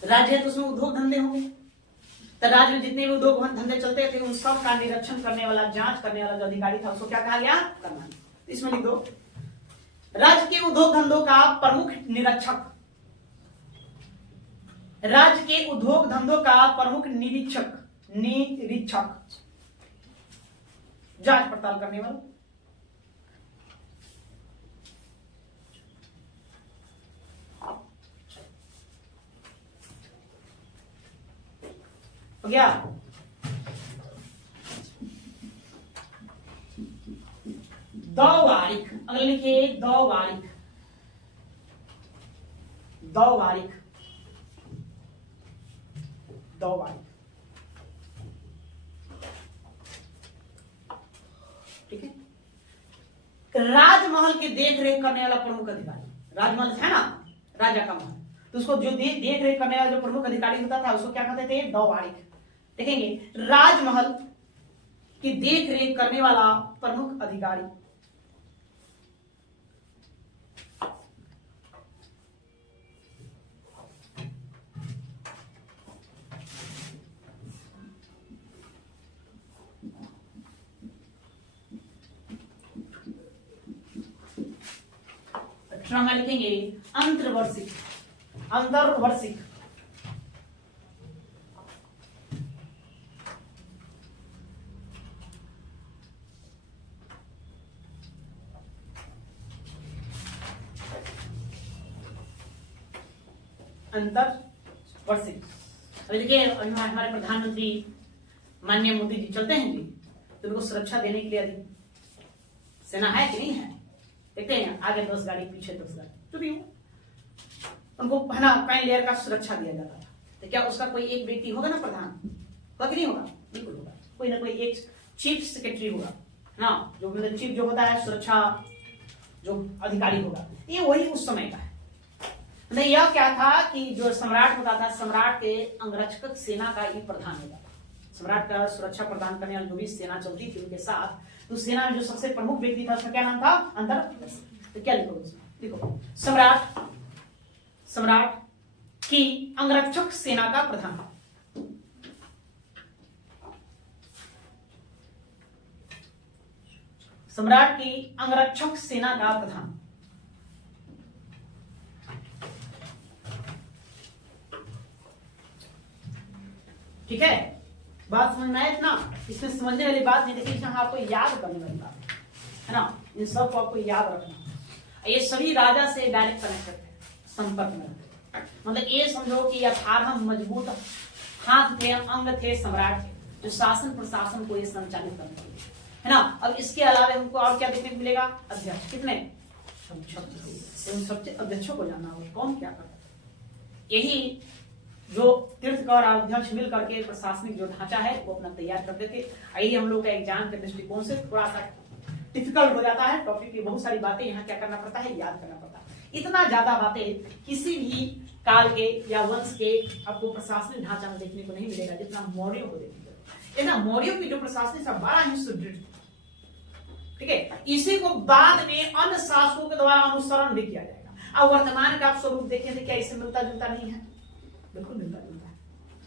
राज्य है तो उसमें उद्योग धंधे होंगे, तो राज्य में जितने भी उद्योग धंधे चलते थे उन सब का निरीक्षण करने वाला, जांच करने वाला जो अधिकारी था उसको क्या कहा गया? कर्मांतिक। इसमें लिख दो, राज्य के उद्योग धंधों का प्रमुख निरीक्षक, राज्य के उद्योग धंधों का प्रमुख निरीक्षक, जांच पड़ताल करने वाला। हो गया? दौवारिक। अगले लिखिए दौवारिक। दौवारिक, दौवारिक। ठीक है, राजमहल की देख रेख करने वाला प्रमुख अधिकारी। राजमहल है ना, राजा का महल, तो उसको जो देख रेख करने वाला जो प्रमुख अधिकारी होता था उसको क्या कहते थे? दौवारिक। देखेंगे, राजमहल की देख रेख करने वाला प्रमुख अधिकारी, में लिखेंगे अंतर्वर्षिक। अंतर्वर्षिक, अंतर्वर्षिक। अभी देखिए, हमारे प्रधानमंत्री माननीय मोदी जी चलते हैं जी, तो उनको सुरक्षा देने के लिए अधिक सेना है कि नहीं है? देखते हैं, आगे 10 गाड़ी, पीछे 10 गाड़ी, जो भी हो, उनको है ना कई लेयर का सुरक्षा दिया जाता था। तो क्या उसका कोई एक व्यक्ति होगा ना प्रधान? होगा कि नहीं होगा? बिल्कुल होगा, कोई ना कोई एक चीफ सेक्रेटरी होगा ना, जो मतलब चीफ जो होता है सुरक्षा जो अधिकारी होगा, ये वही उस समय का है। मतलब यह क्या था कि जो सम्राट होता था, सम्राट के अंगरक्षक सेना का ये प्रधान होता था। सम्राट का सुरक्षा प्रदान करने वाली जो भी सेना चलती थी उनके साथ, तो सेना में जो सबसे प्रमुख व्यक्ति था उसका क्या नाम था? अंतर्वर्षिक। तो क्या लिखो उसमें? देखो, सम्राट, सम्राट की अंगरक्षक सेना का प्रधान। सम्राट की अंगरक्षक सेना का प्रधान। ठीक है, बात समझ में आए इतना? इसमें समझने वाली बात नहीं, देखिए इसमें आपको याद करने वाली बात है ना, इन सब को आपको याद रखना। ये सभी राजा से डायरेक्ट कनेक्टेड है, संपर्क में रहते। मतलब ये समझो कि अठारह मजबूत हाथ थे, अंग थे सम्राट के, जो शासन प्रशासन को ये संचालित करने के लिए, है ना। अब इसके अलावा हमको और क्या देखने को मिलेगा? अध्यक्ष। कितने? सबसे अध्यक्षों को जानना होगा कौन क्या करता है। यही जो तीर्थकर और अध्यक्ष मिल करके प्रशासनिक जो ढांचा है वो अपना तैयार करते थे। आइए हम लोग का एग्जाम के दृष्टिकोण से थोड़ा सा डिफिकल्ट हो जाता है टॉपिक की, बहुत सारी बातें यहाँ क्या करना पड़ता है, याद करना पड़ता है। इतना ज्यादा बातें किसी भी काल के या वंश के आपको प्रशासनिक ढांचा में देखने को नहीं मिलेगा जितना मौर्यों को देखने को। ना मौर्यों की जो प्रशासनिक बड़ा ही सुदृढ़, ठीक है। इसी को बाद में अन्य शासकों के द्वारा अनुसरण भी किया जाएगा। अब वर्तमान का आप स्वरूप देखें तो क्या इससे मिलता जुलता नहीं है? बिल्कुल मिलता जुलता है।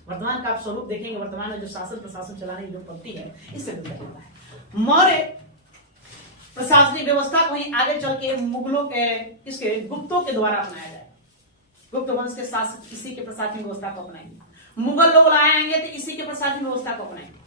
वर्तमान का आप स्वरूप देखेंगे, वर्तमान में जो शासन प्रशासन चलाने की जो पद्धति है इससे मिलता जुलता है। मौर्य प्रशासनिक व्यवस्था को ही आगे चल के मुगलों के इसके गुप्तों के द्वारा अपनाया जाएगा। गुप्त वंश के शासक इसी के प्रशासनिक व्यवस्था को अपनाएंगे। मुगल लोग लाए आएंगे तो इसी के प्रशासनिक व्यवस्था को अपनाएंगे।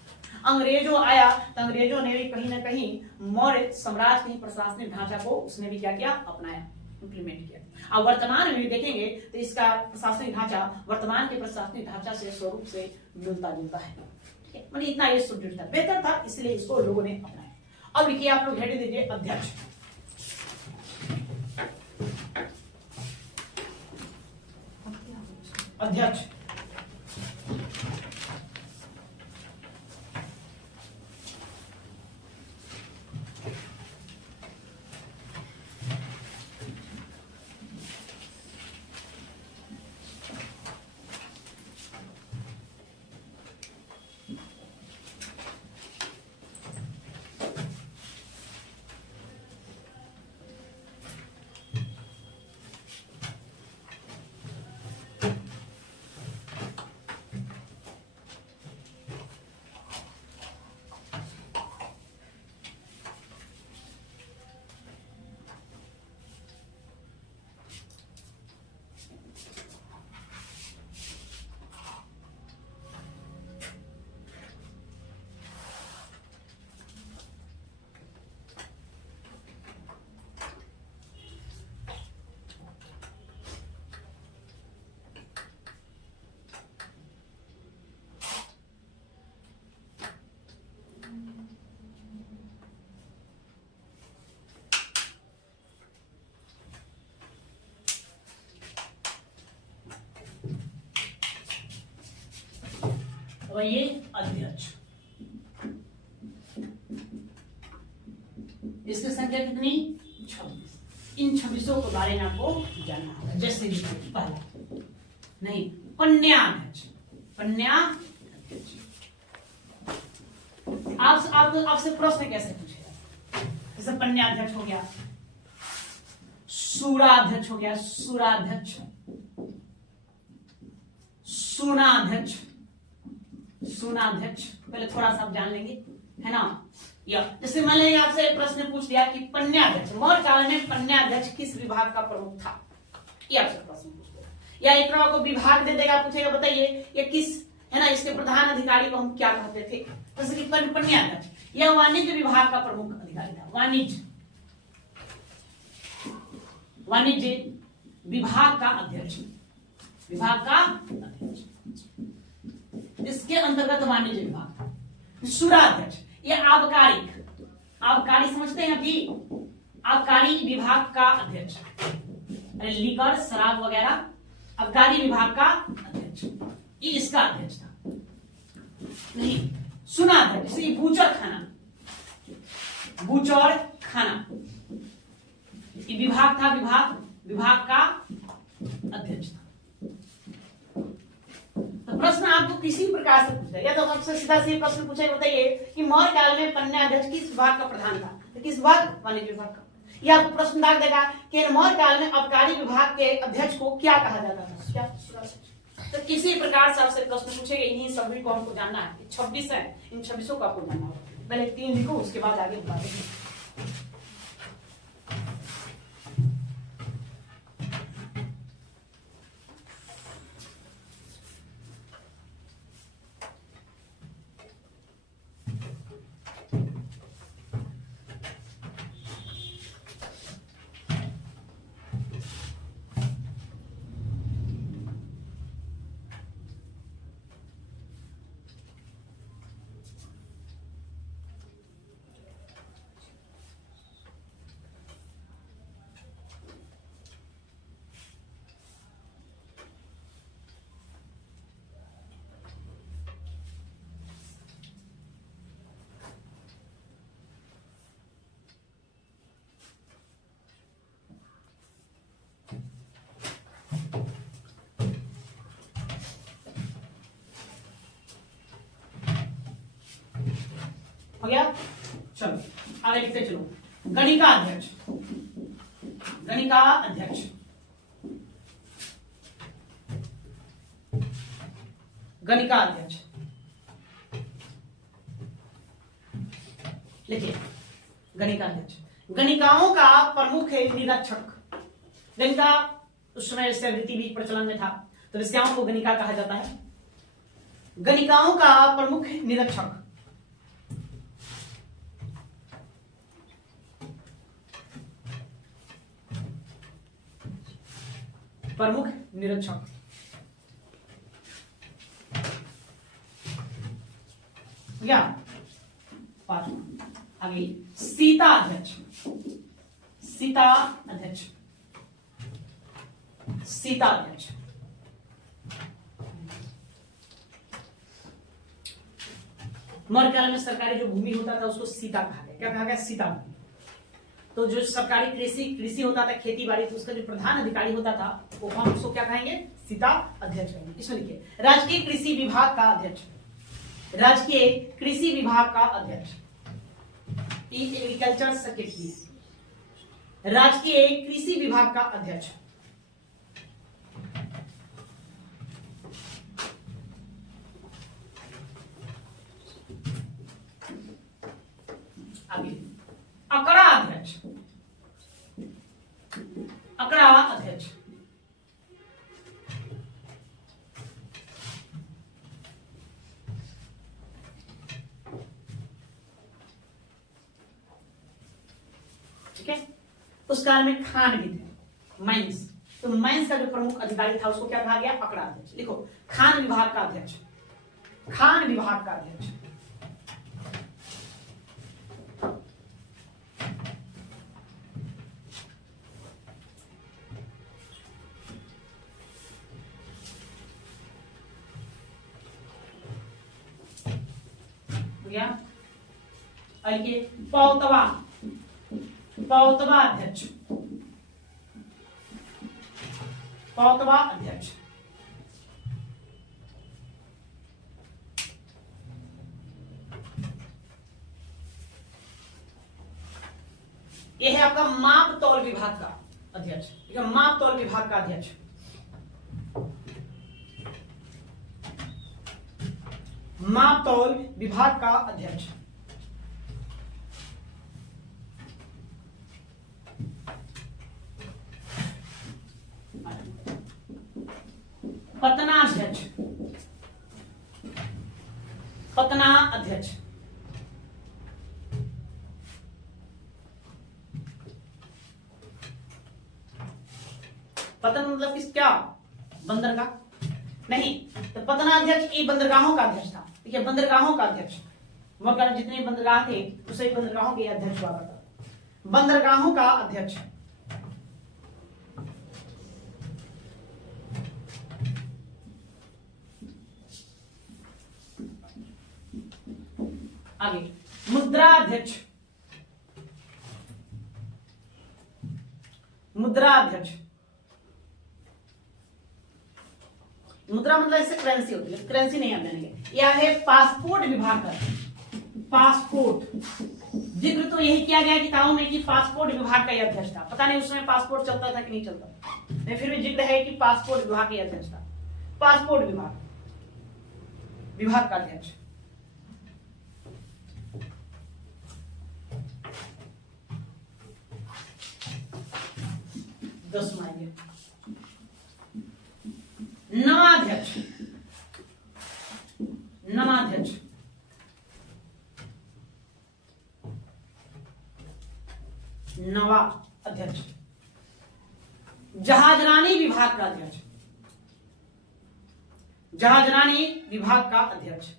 अंग्रेजों आया तो अंग्रेजों ने भी कहीं ना कहीं मौर्य साम्राज्य के प्रशासनिक ढांचा को उसने भी क्या किया? अपनाया, इंप्लीमेंट किया। अब वर्तमान में भी देखेंगे तो इसका प्रशासनिक ढांचा वर्तमान के प्रशासनिक ढांचा से स्वरूप से मिलता जुलता है। ठीक है, मतलब इतना ये सुदृढ़ था, बेहतर था, इसलिए इसको लोगों ने अपनाया। अब लिखिए आप लोग हेडिंग दीजिए अध्यक्ष। अध्यक्ष और ये अध्यक्ष, इसकी संख्या कितनी? 26। इन 26 के बारे में आपको जानना होगा। जैसे पहला नहीं, पन्याध्यक्ष। पन्याध्यक्ष आपसे प्रश्न कैसे पूछेगा? जैसे पन्याध्यक्ष हो गया, सूराध्यक्ष हो गया, सूराध्यक्ष, सुनाध्यक्ष, सुनाध्यक्ष, पहले थोड़ा सा आप जान लेंगे, है ना। या जैसे मान लीजिए आपसे प्रश्न पूछ लिया कि पन्याध्यक्ष, मौर्य काल में पन्याध्यक्ष किस विभाग का प्रमुख था, ये आपसे प्रश्न पूछ लिया। या एक तरह को विभाग दे देगा, पूछेगा बताइए ये किस, है ना, इसके प्रधान अधिकारी को हम क्या कहते थे। जैसे कि पन्याध्यक्ष यह वाणिज्य विभाग का प्रमुख अधिकारी था। वाणिज्य विभाग का अध्यक्ष, विभाग का अध्यक्ष, इसके अंतर्गत वाणिज्य विभाग। सुराध्यक्ष ये आबकारी समझते हैं कि आबकारी विभाग का अध्यक्ष, लिकर शराब वगैरह आबकारी विभाग का अध्यक्ष, ये इसका अध्यक्ष था। नहीं, सुनाध्यक्ष बूचर खाना, बूचर खाना ये विभाग था, विभाग का अध्यक्ष था। तो प्रश्न आपको किसी प्रकार से पूछता है, या तो आपसे सीधा सीधा प्रश्न पूछेगा बताइए कि मौर्य काल में पन्याध्यक्ष किस विभाग का प्रधान था, तो किस विभाग? वाणिज्य विभाग का। या आपको प्रश्न दाग देगा कि मौर्य काल में आबकारी विभाग के अध्यक्ष को क्या कहा जाता था, क्या? तो किसी प्रकार से आपसे प्रश्न पूछेगा। इन्हीं सभी को हमको जानना है। 26 है, इन 26 को आपको जानना होगा। पहले 3 लिखो, उसके बाद आगे बढ़ेंगे। हो गया। चलो आगे लिखते चलो। गणिका अध्यक्ष, गणिका अध्यक्ष, गणिका अध्यक्ष लिखिए। गणिका अध्यक्ष, गणिकाओं का प्रमुख है निरीक्षक। गणिका उस समय से वृत्ति भी प्रचलन में था, तो वेश्याओं को गणिका कहा जाता है। गणिकाओं का प्रमुख निरीक्षक, प्रमुख निरीक्षक, या आगे सीता अध्यक्ष, सीता अध्यक्ष, सीता अध्यक्ष, मौर्य काल में सरकारी जो भूमि होता था उसको सीता कहा गया। क्या कहा गया? सीता भूमि। तो जो सरकारी कृषि होता था, खेती बाड़ी, तो उसका जो प्रधान अधिकारी होता था वो हम उसको क्या कहेंगे? सीता अध्यक्ष कहेंगे। इसमें लिखिए राजकीय कृषि विभाग का अध्यक्ष, राजकीय कृषि विभाग का अध्यक्ष, एग्रीकल्चर सेक्रेटरी, राजकीय कृषि विभाग का अध्यक्ष। आगे अकड़ा अध्यक्ष, अकड़ा अध्यक्ष, ठीक है। उस काल में खान भी थे, माइंस। तो माइंस का जो प्रमुख अधिकारी था उसको क्या कहा गया? अकड़ा अध्यक्ष। लिखो खान विभाग का अध्यक्ष, खान विभाग का अध्यक्ष, आइए पौतवा, पौतवा अध्यक्ष, पौतवा अध्यक्ष, यह है आपका माप तौल विभाग का अध्यक्ष, ठीक है, माप तौल विभाग का अध्यक्ष, माप तौल विभाग का अध्यक्ष, पतना अध्यक्ष, पतना अध्यक्ष, पतन मतलब किस क्या? बंदरगाह नहीं, तो पतना अध्यक्ष ये बंदरगाहों का अध्यक्ष था, ठीक है, बंदरगाहों का अध्यक्ष। मगर जितने बंदरगाह थे उसे बंदरगाहों के अध्यक्ष हुआ करता, बंदरगाहों का अध्यक्ष। आगे मुद्रा अध्यक्ष, मुद्रा अध्यक्ष, मुद्रा मतलब इससे करेंसी होती है, करेंसी नहीं आप जानेंगे। यह है पासपोर्ट विभाग का, पासपोर्ट। जिक्र तो यही किया गया किताबों में कि पासपोर्ट विभाग का यह अध्यक्ष था। पता नहीं उस समय पासपोर्ट चलता था कि नहीं चलता, नहीं फिर भी जिक्र है कि पासपोर्ट विभाग का अध्यक्ष था। पासपोर्ट विभाग, विभाग का अध्यक्ष। नवाध्यक्ष, नवाध्यक्ष, नवा अध्यक्ष, जहाजरानी विभाग का अध्यक्ष, जहाजरानी विभाग का अध्यक्ष,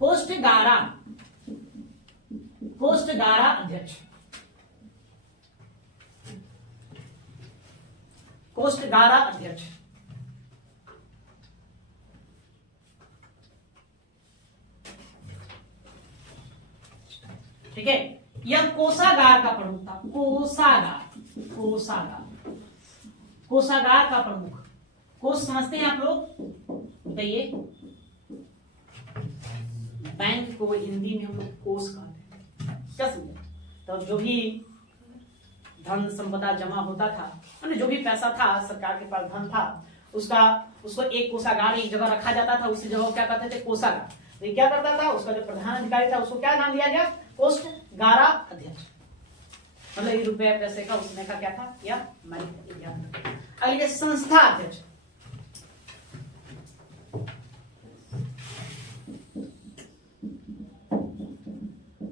कोष्ठगारा, कोष्ठगारा अध्यक्ष, कोष्ठगारा अध्यक्ष, ठीक है। यह कोषागार का प्रमुख था। कोषागार, कोषागार, कोषागार का प्रमुख। कोष समझते हैं आप लोग? बताइए। बैंक को हिंदी में हम लोग कोष कहते हैं, क्या समझे? तो जो भी धन संपदा जमा होता था, मैंने जो भी पैसा था सरकार के पास धन था, उसको एक कोषागार एक जगह रखा जाता था, उसी जगह क्या कहते थे? कोषागार। तो क्या करता था? उसका जो प्रधान अधिकारी था उसको क्या नाम दिया गया? कोषागार अध्यक्ष। मतलब ये रुपये पैसे का उसमें का क्या था? या अगले संस्था अध्यक्ष।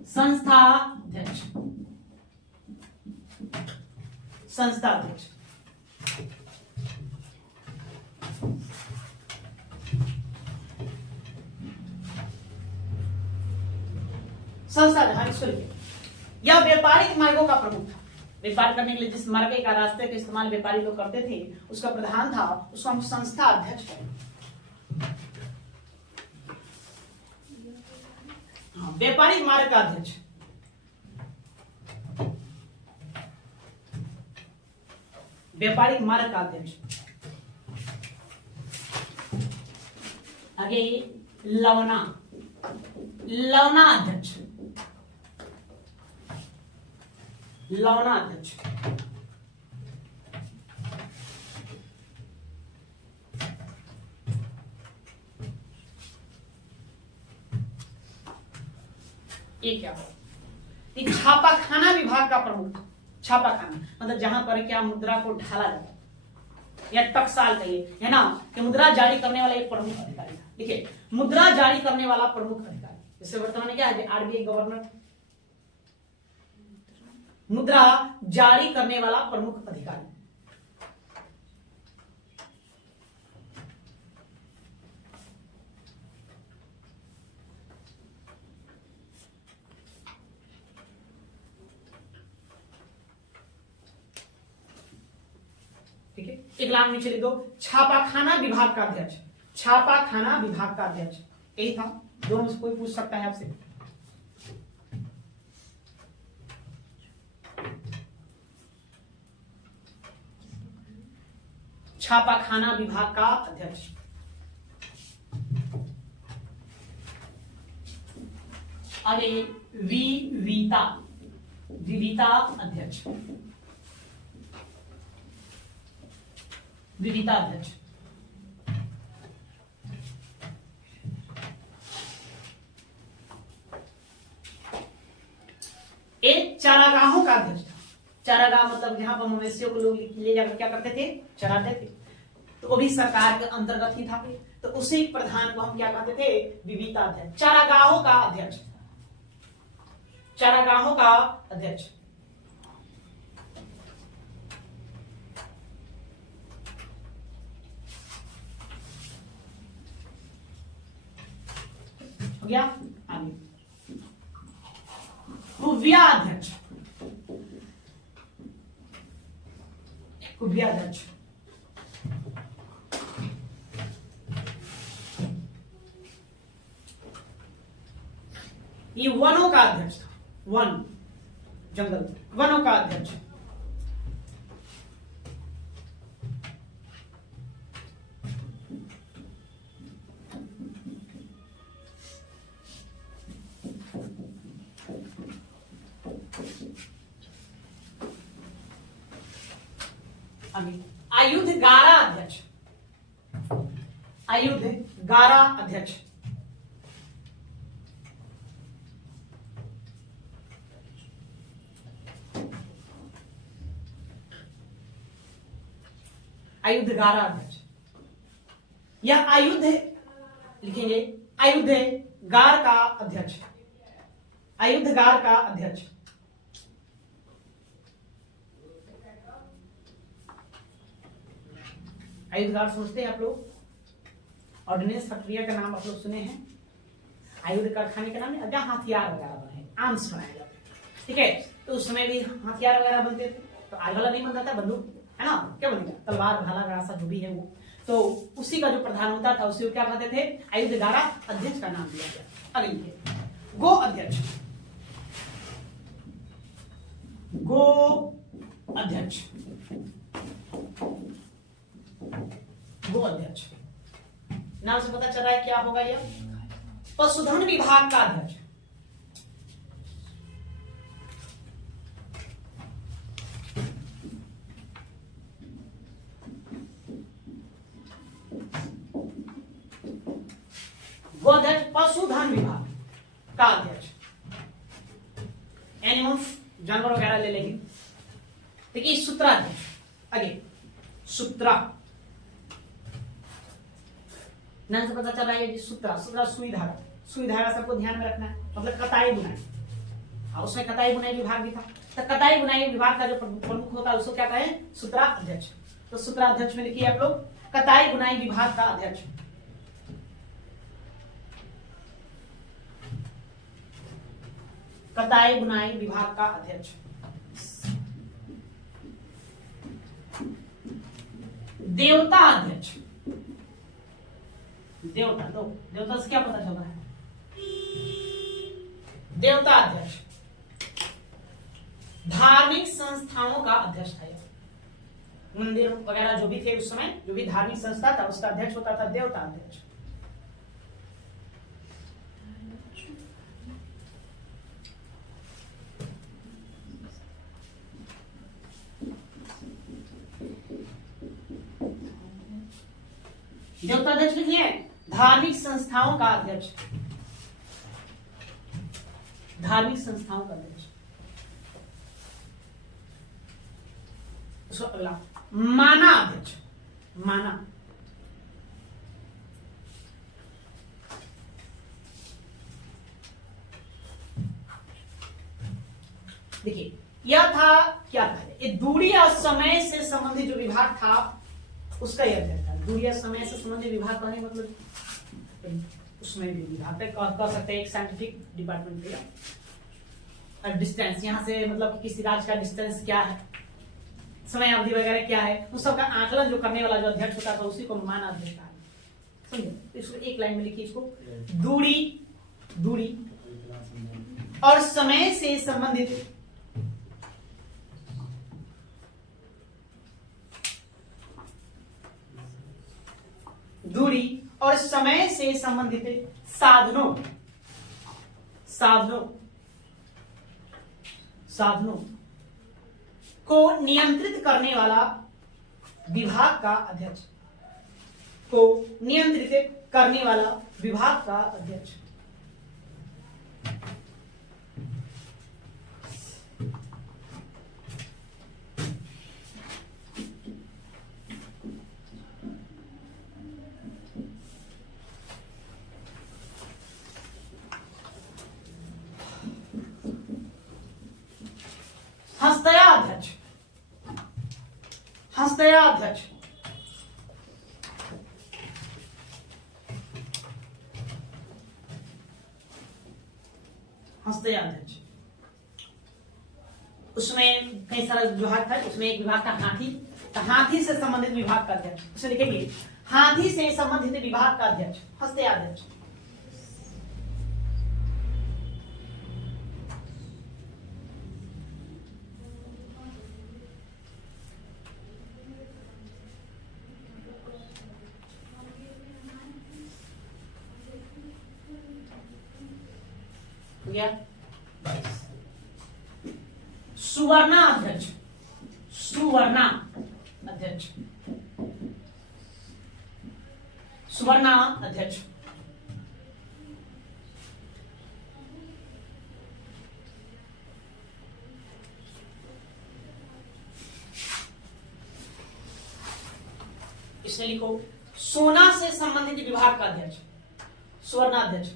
संस्था अध्यक्ष, संस्था अध्यक्ष। संस्था इसको लिखिए। यह व्यापारिक मार्गों का प्रमुख था। व्यापार करने के लिए जिस मार्ग का रास्ते का इस्तेमाल व्यापारी लोग करते थे उसका प्रधान था, उसको हम संस्था अध्यक्ष कहें। व्यापारिक मार्ग का अध्यक्ष। व्यापारिक मार्ग का अध्यक्ष। आगे लवना, लवना अध्यक्ष, लवना अध्यक्ष। ये क्या? छापाखाना विभाग का प्रमुख। छापाखाना मतलब जहां पर क्या मुद्रा को ढाला जाता या टकसाल कहिए, है ना, कि मुद्रा जारी करने वाला एक प्रमुख अधिकारी था। देखिए, मुद्रा जारी करने वाला प्रमुख अधिकारी, जैसे वर्तमान में क्या है? RBI governor. मुद्रा जारी करने वाला प्रमुख अधिकारी। ठीक है, एक लाइन नीचे लिख दो, छापाखाना विभाग का अध्यक्ष। छापाखाना विभाग का अध्यक्ष यही था। दोनों से कोई पूछ सकता है आपसे। छापाखाना विभाग का अध्यक्ष। अरे विविता, विविता अध्यक्ष, विविता अध्यक्ष। एक चारागाहों का अध्यक्ष था। चारागाह मतलब जहां पर मवेशियों को लोग ले जाकर क्या करते थे? चराते थे। तो वो भी सरकार के अंतर्गत ही था। तो उसी प्रधान को हम क्या कहते थे? विविता अध्यक्ष। चारागाहों का अध्यक्ष, चारागाहों का अध्यक्ष। हो गया? आगे कुव्याध्यक्ष, कुव्याध्यक्ष। ये वनों का अध्यक्ष था। वन जंगल, वनों का अध्यक्ष। आयुधगारा अध्यक्ष, आयुधगारा अध्यक्ष। आयुधगारा अध्यक्ष। यह आयुध लिखेंगे, आयुधगार का अध्यक्ष, आयुधगार का अध्यक्ष। आयुधगार सोचते हैं आप लोग? ऑर्डिनेंस प्रक्रिया का नाम आप लोग सुने हैं? आयुध कारखाने का नाम है, जहां हथियार वगैरह बने, आर्म्स बनाए जाते। ठीक है, तो उस समय भी हथियार वगैरह बनते थे। तो आग वाला नहीं बनता था, बंदूक, है ना, क्या बनेगा? तलवार, भाला, गरासा जो भी है वो। तो उसी का जो प्रधान होता था उसी को क्या कहते थे? आयुधगारा अध्यक्ष का नाम दिया गया। अगले गो अध्यक्ष, गो अध्यक्ष, गो अध्यक्ष नाम से पता चल रहा है क्या होगा यह? पशुधन विभाग का अध्यक्ष। गो अध्यक्ष पशुधन विभाग का अध्यक्ष। एनिमल्स जानवर वगैरह ले लेंगे। देखिए सूत्राध्यक्ष, आगे सूत्रा नाम से पता चल रहा है सूत्रा, सूत्रा सुई धागा, सुई धागा सबको ध्यान में रखना है, मतलब कताई बुनाई, और उसमें कताई बुनाई विभाग भी था। तो कताई बुनाई विभाग का जो प्रमुख होता है उसको क्या कहें? सूत्रा अध्यक्ष। तो सूत्रा अध्यक्ष में लिखिए आप लोग कताई बुनाई विभाग का अध्यक्ष। कताई बुनाई विभाग का अध्यक्ष। देवता अध्यक्ष, देवता, तो देवता से क्या पता चल रहा है? देवता अध्यक्ष धार्मिक संस्थाओं का अध्यक्ष था। मंदिर वगैरह जो भी थे उस समय, जो भी धार्मिक संस्था था उसका अध्यक्ष होता था देवता अध्यक्ष। देवता अध्यक्ष लिखिए धार्मिक संस्थाओं का अध्यक्ष, धार्मिक संस्थाओं का अध्यक्ष। अगला माना अध्यक्ष, माना देखिए यह था क्या था? ये दूरी और समय से संबंधित जो विभाग था उसका यह अध्यक्ष था। दूरी और समय से संबंधित विभाग कहने मतलब उसमें भी विभाग कह सकते हैं, एक साइंटिफिक डिपार्टमेंट का डिस्टेंस, यहाँ से मतलब किसी राज्य का डिस्टेंस क्या है, समय अवधि वगैरह क्या है, उस सब का आकलन जो करने वाला जो अध्यक्ष होता था उसी को माना अध्यक्ष कहा। समझे? इसको एक लाइन में लिखिए, इसको दूरी, दूरी और समय से संबंधित दूरी और समय से संबंधित साधनों, साधनों, साधनों को नियंत्रित करने वाला विभाग का अध्यक्ष, को नियंत्रित करने वाला विभाग का अध्यक्ष। हस्तयाध्यक्ष, हस्तयाध्यक्ष हस्तयाध्यक्ष उसमें कई सारा विभाग था, उसमें एक विभाग था हाथी, तो हाथी से संबंधित विभाग का अध्यक्ष, उसे लिखेंगे हाथी से संबंधित विभाग का अध्यक्ष हस्तयाध्यक्ष। सुवर्णा अध्यक्ष, सुवर्णा अध्यक्ष, सुवर्णा अध्यक्ष। इसमें लिखो सोना से संबंधित विभाग का अध्यक्ष, सुवर्णा अध्यक्ष।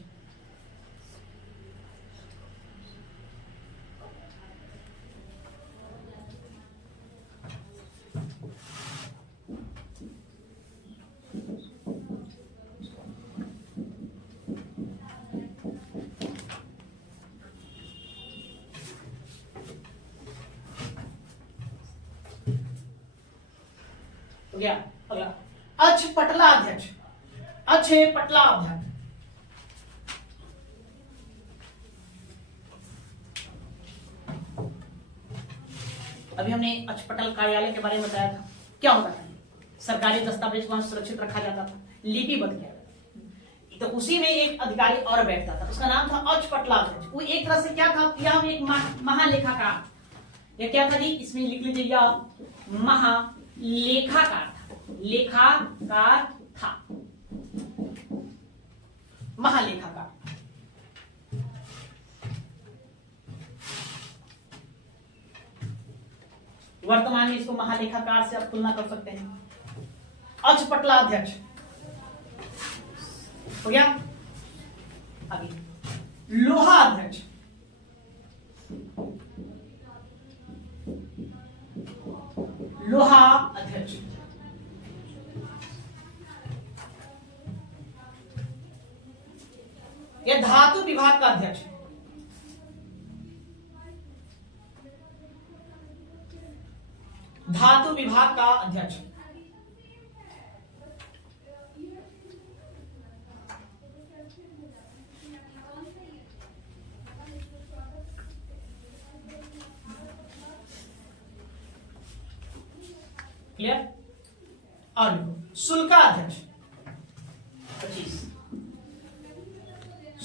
गया अगला अक्ष पटला अध्यक्ष, अक्षय पटला अध्यक्ष। अभी हमने अचपटल कार्यालय के बारे में बताया था। क्या होता था? सरकारी दस्तावेज वहां सुरक्षित रखा जाता था, लिपिबद्ध किया जाता। तो उसी में एक अधिकारी और बैठता था, उसका नाम था अचपटलाध्यक्ष। वो एक तरह से क्या था, यह एक महालेखाकार, या क्या था जी, इसमें लिख लीजिए, यह महालेखाकार था, लेखाकार था, महालेखाकार। वर्तमान में इसको महालेखाकार से आप तुलना कर सकते हैं। अचपटलाध्यक्ष हो गया। आगे लोहा अध्यक्ष, लोहा अध्यक्ष, यह धातु विभाग का अध्यक्ष, धातु विभाग का अध्यक्ष। क्लियर? और शुल्काध्यक्ष 25,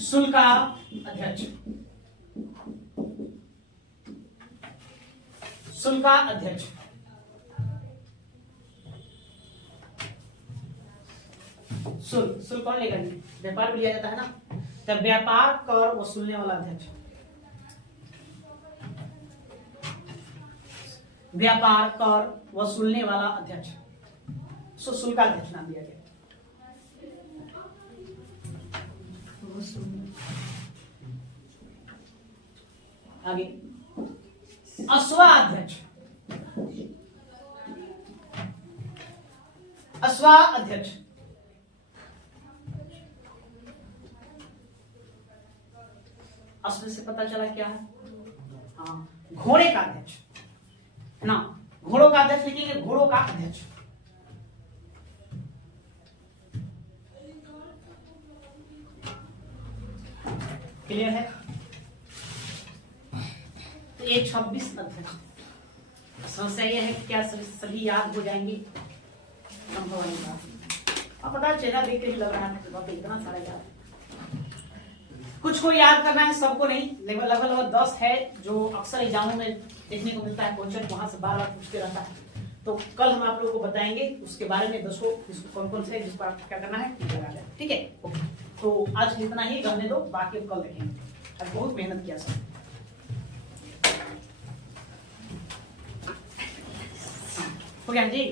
शुल्काध्यक्ष, शुल्काध्यक्ष, शुल्क कौन लेगा? व्यापार में लिया जाता है ना, तब व्यापार कर वसूलने वाला अध्यक्ष, व्यापार कर वसूलने वाला अध्यक्ष, सो शुल्काध्यक्ष नाम दिया गया। आगे अश्वाध्यक्ष, अश्वाध्यक्ष, अश्व से पता चला क्या है? हाँ, घोड़े का अध्यक्ष ना, घोड़ों का अध्यक्ष लिखेंगे, घोड़ों का अध्यक्ष। क्लियर है? तो ये 26 अध्यक्ष। समस्या यह है कि क्या सभी याद हो जाएंगे? संभव नहीं बात। अब पता चेहरा देख के ही लग रहा है इतना सारा याद, कुछ को याद करना है, सबको नहीं। लगभग 10 है जो अक्सर एग्जामों में देखने को मिलता है, क्वेश्चन वहां से बार बार पूछते रहता है। तो कल हम आप लोगों को बताएंगे उसके बारे में, 10 कौन कौन से जिस पर आपको क्या करना है, ठीक है? ओके, तो आज इतना ही रहने दो, बाकी कल देखेंगे। आज बहुत मेहनत किया सर। हो गया जी।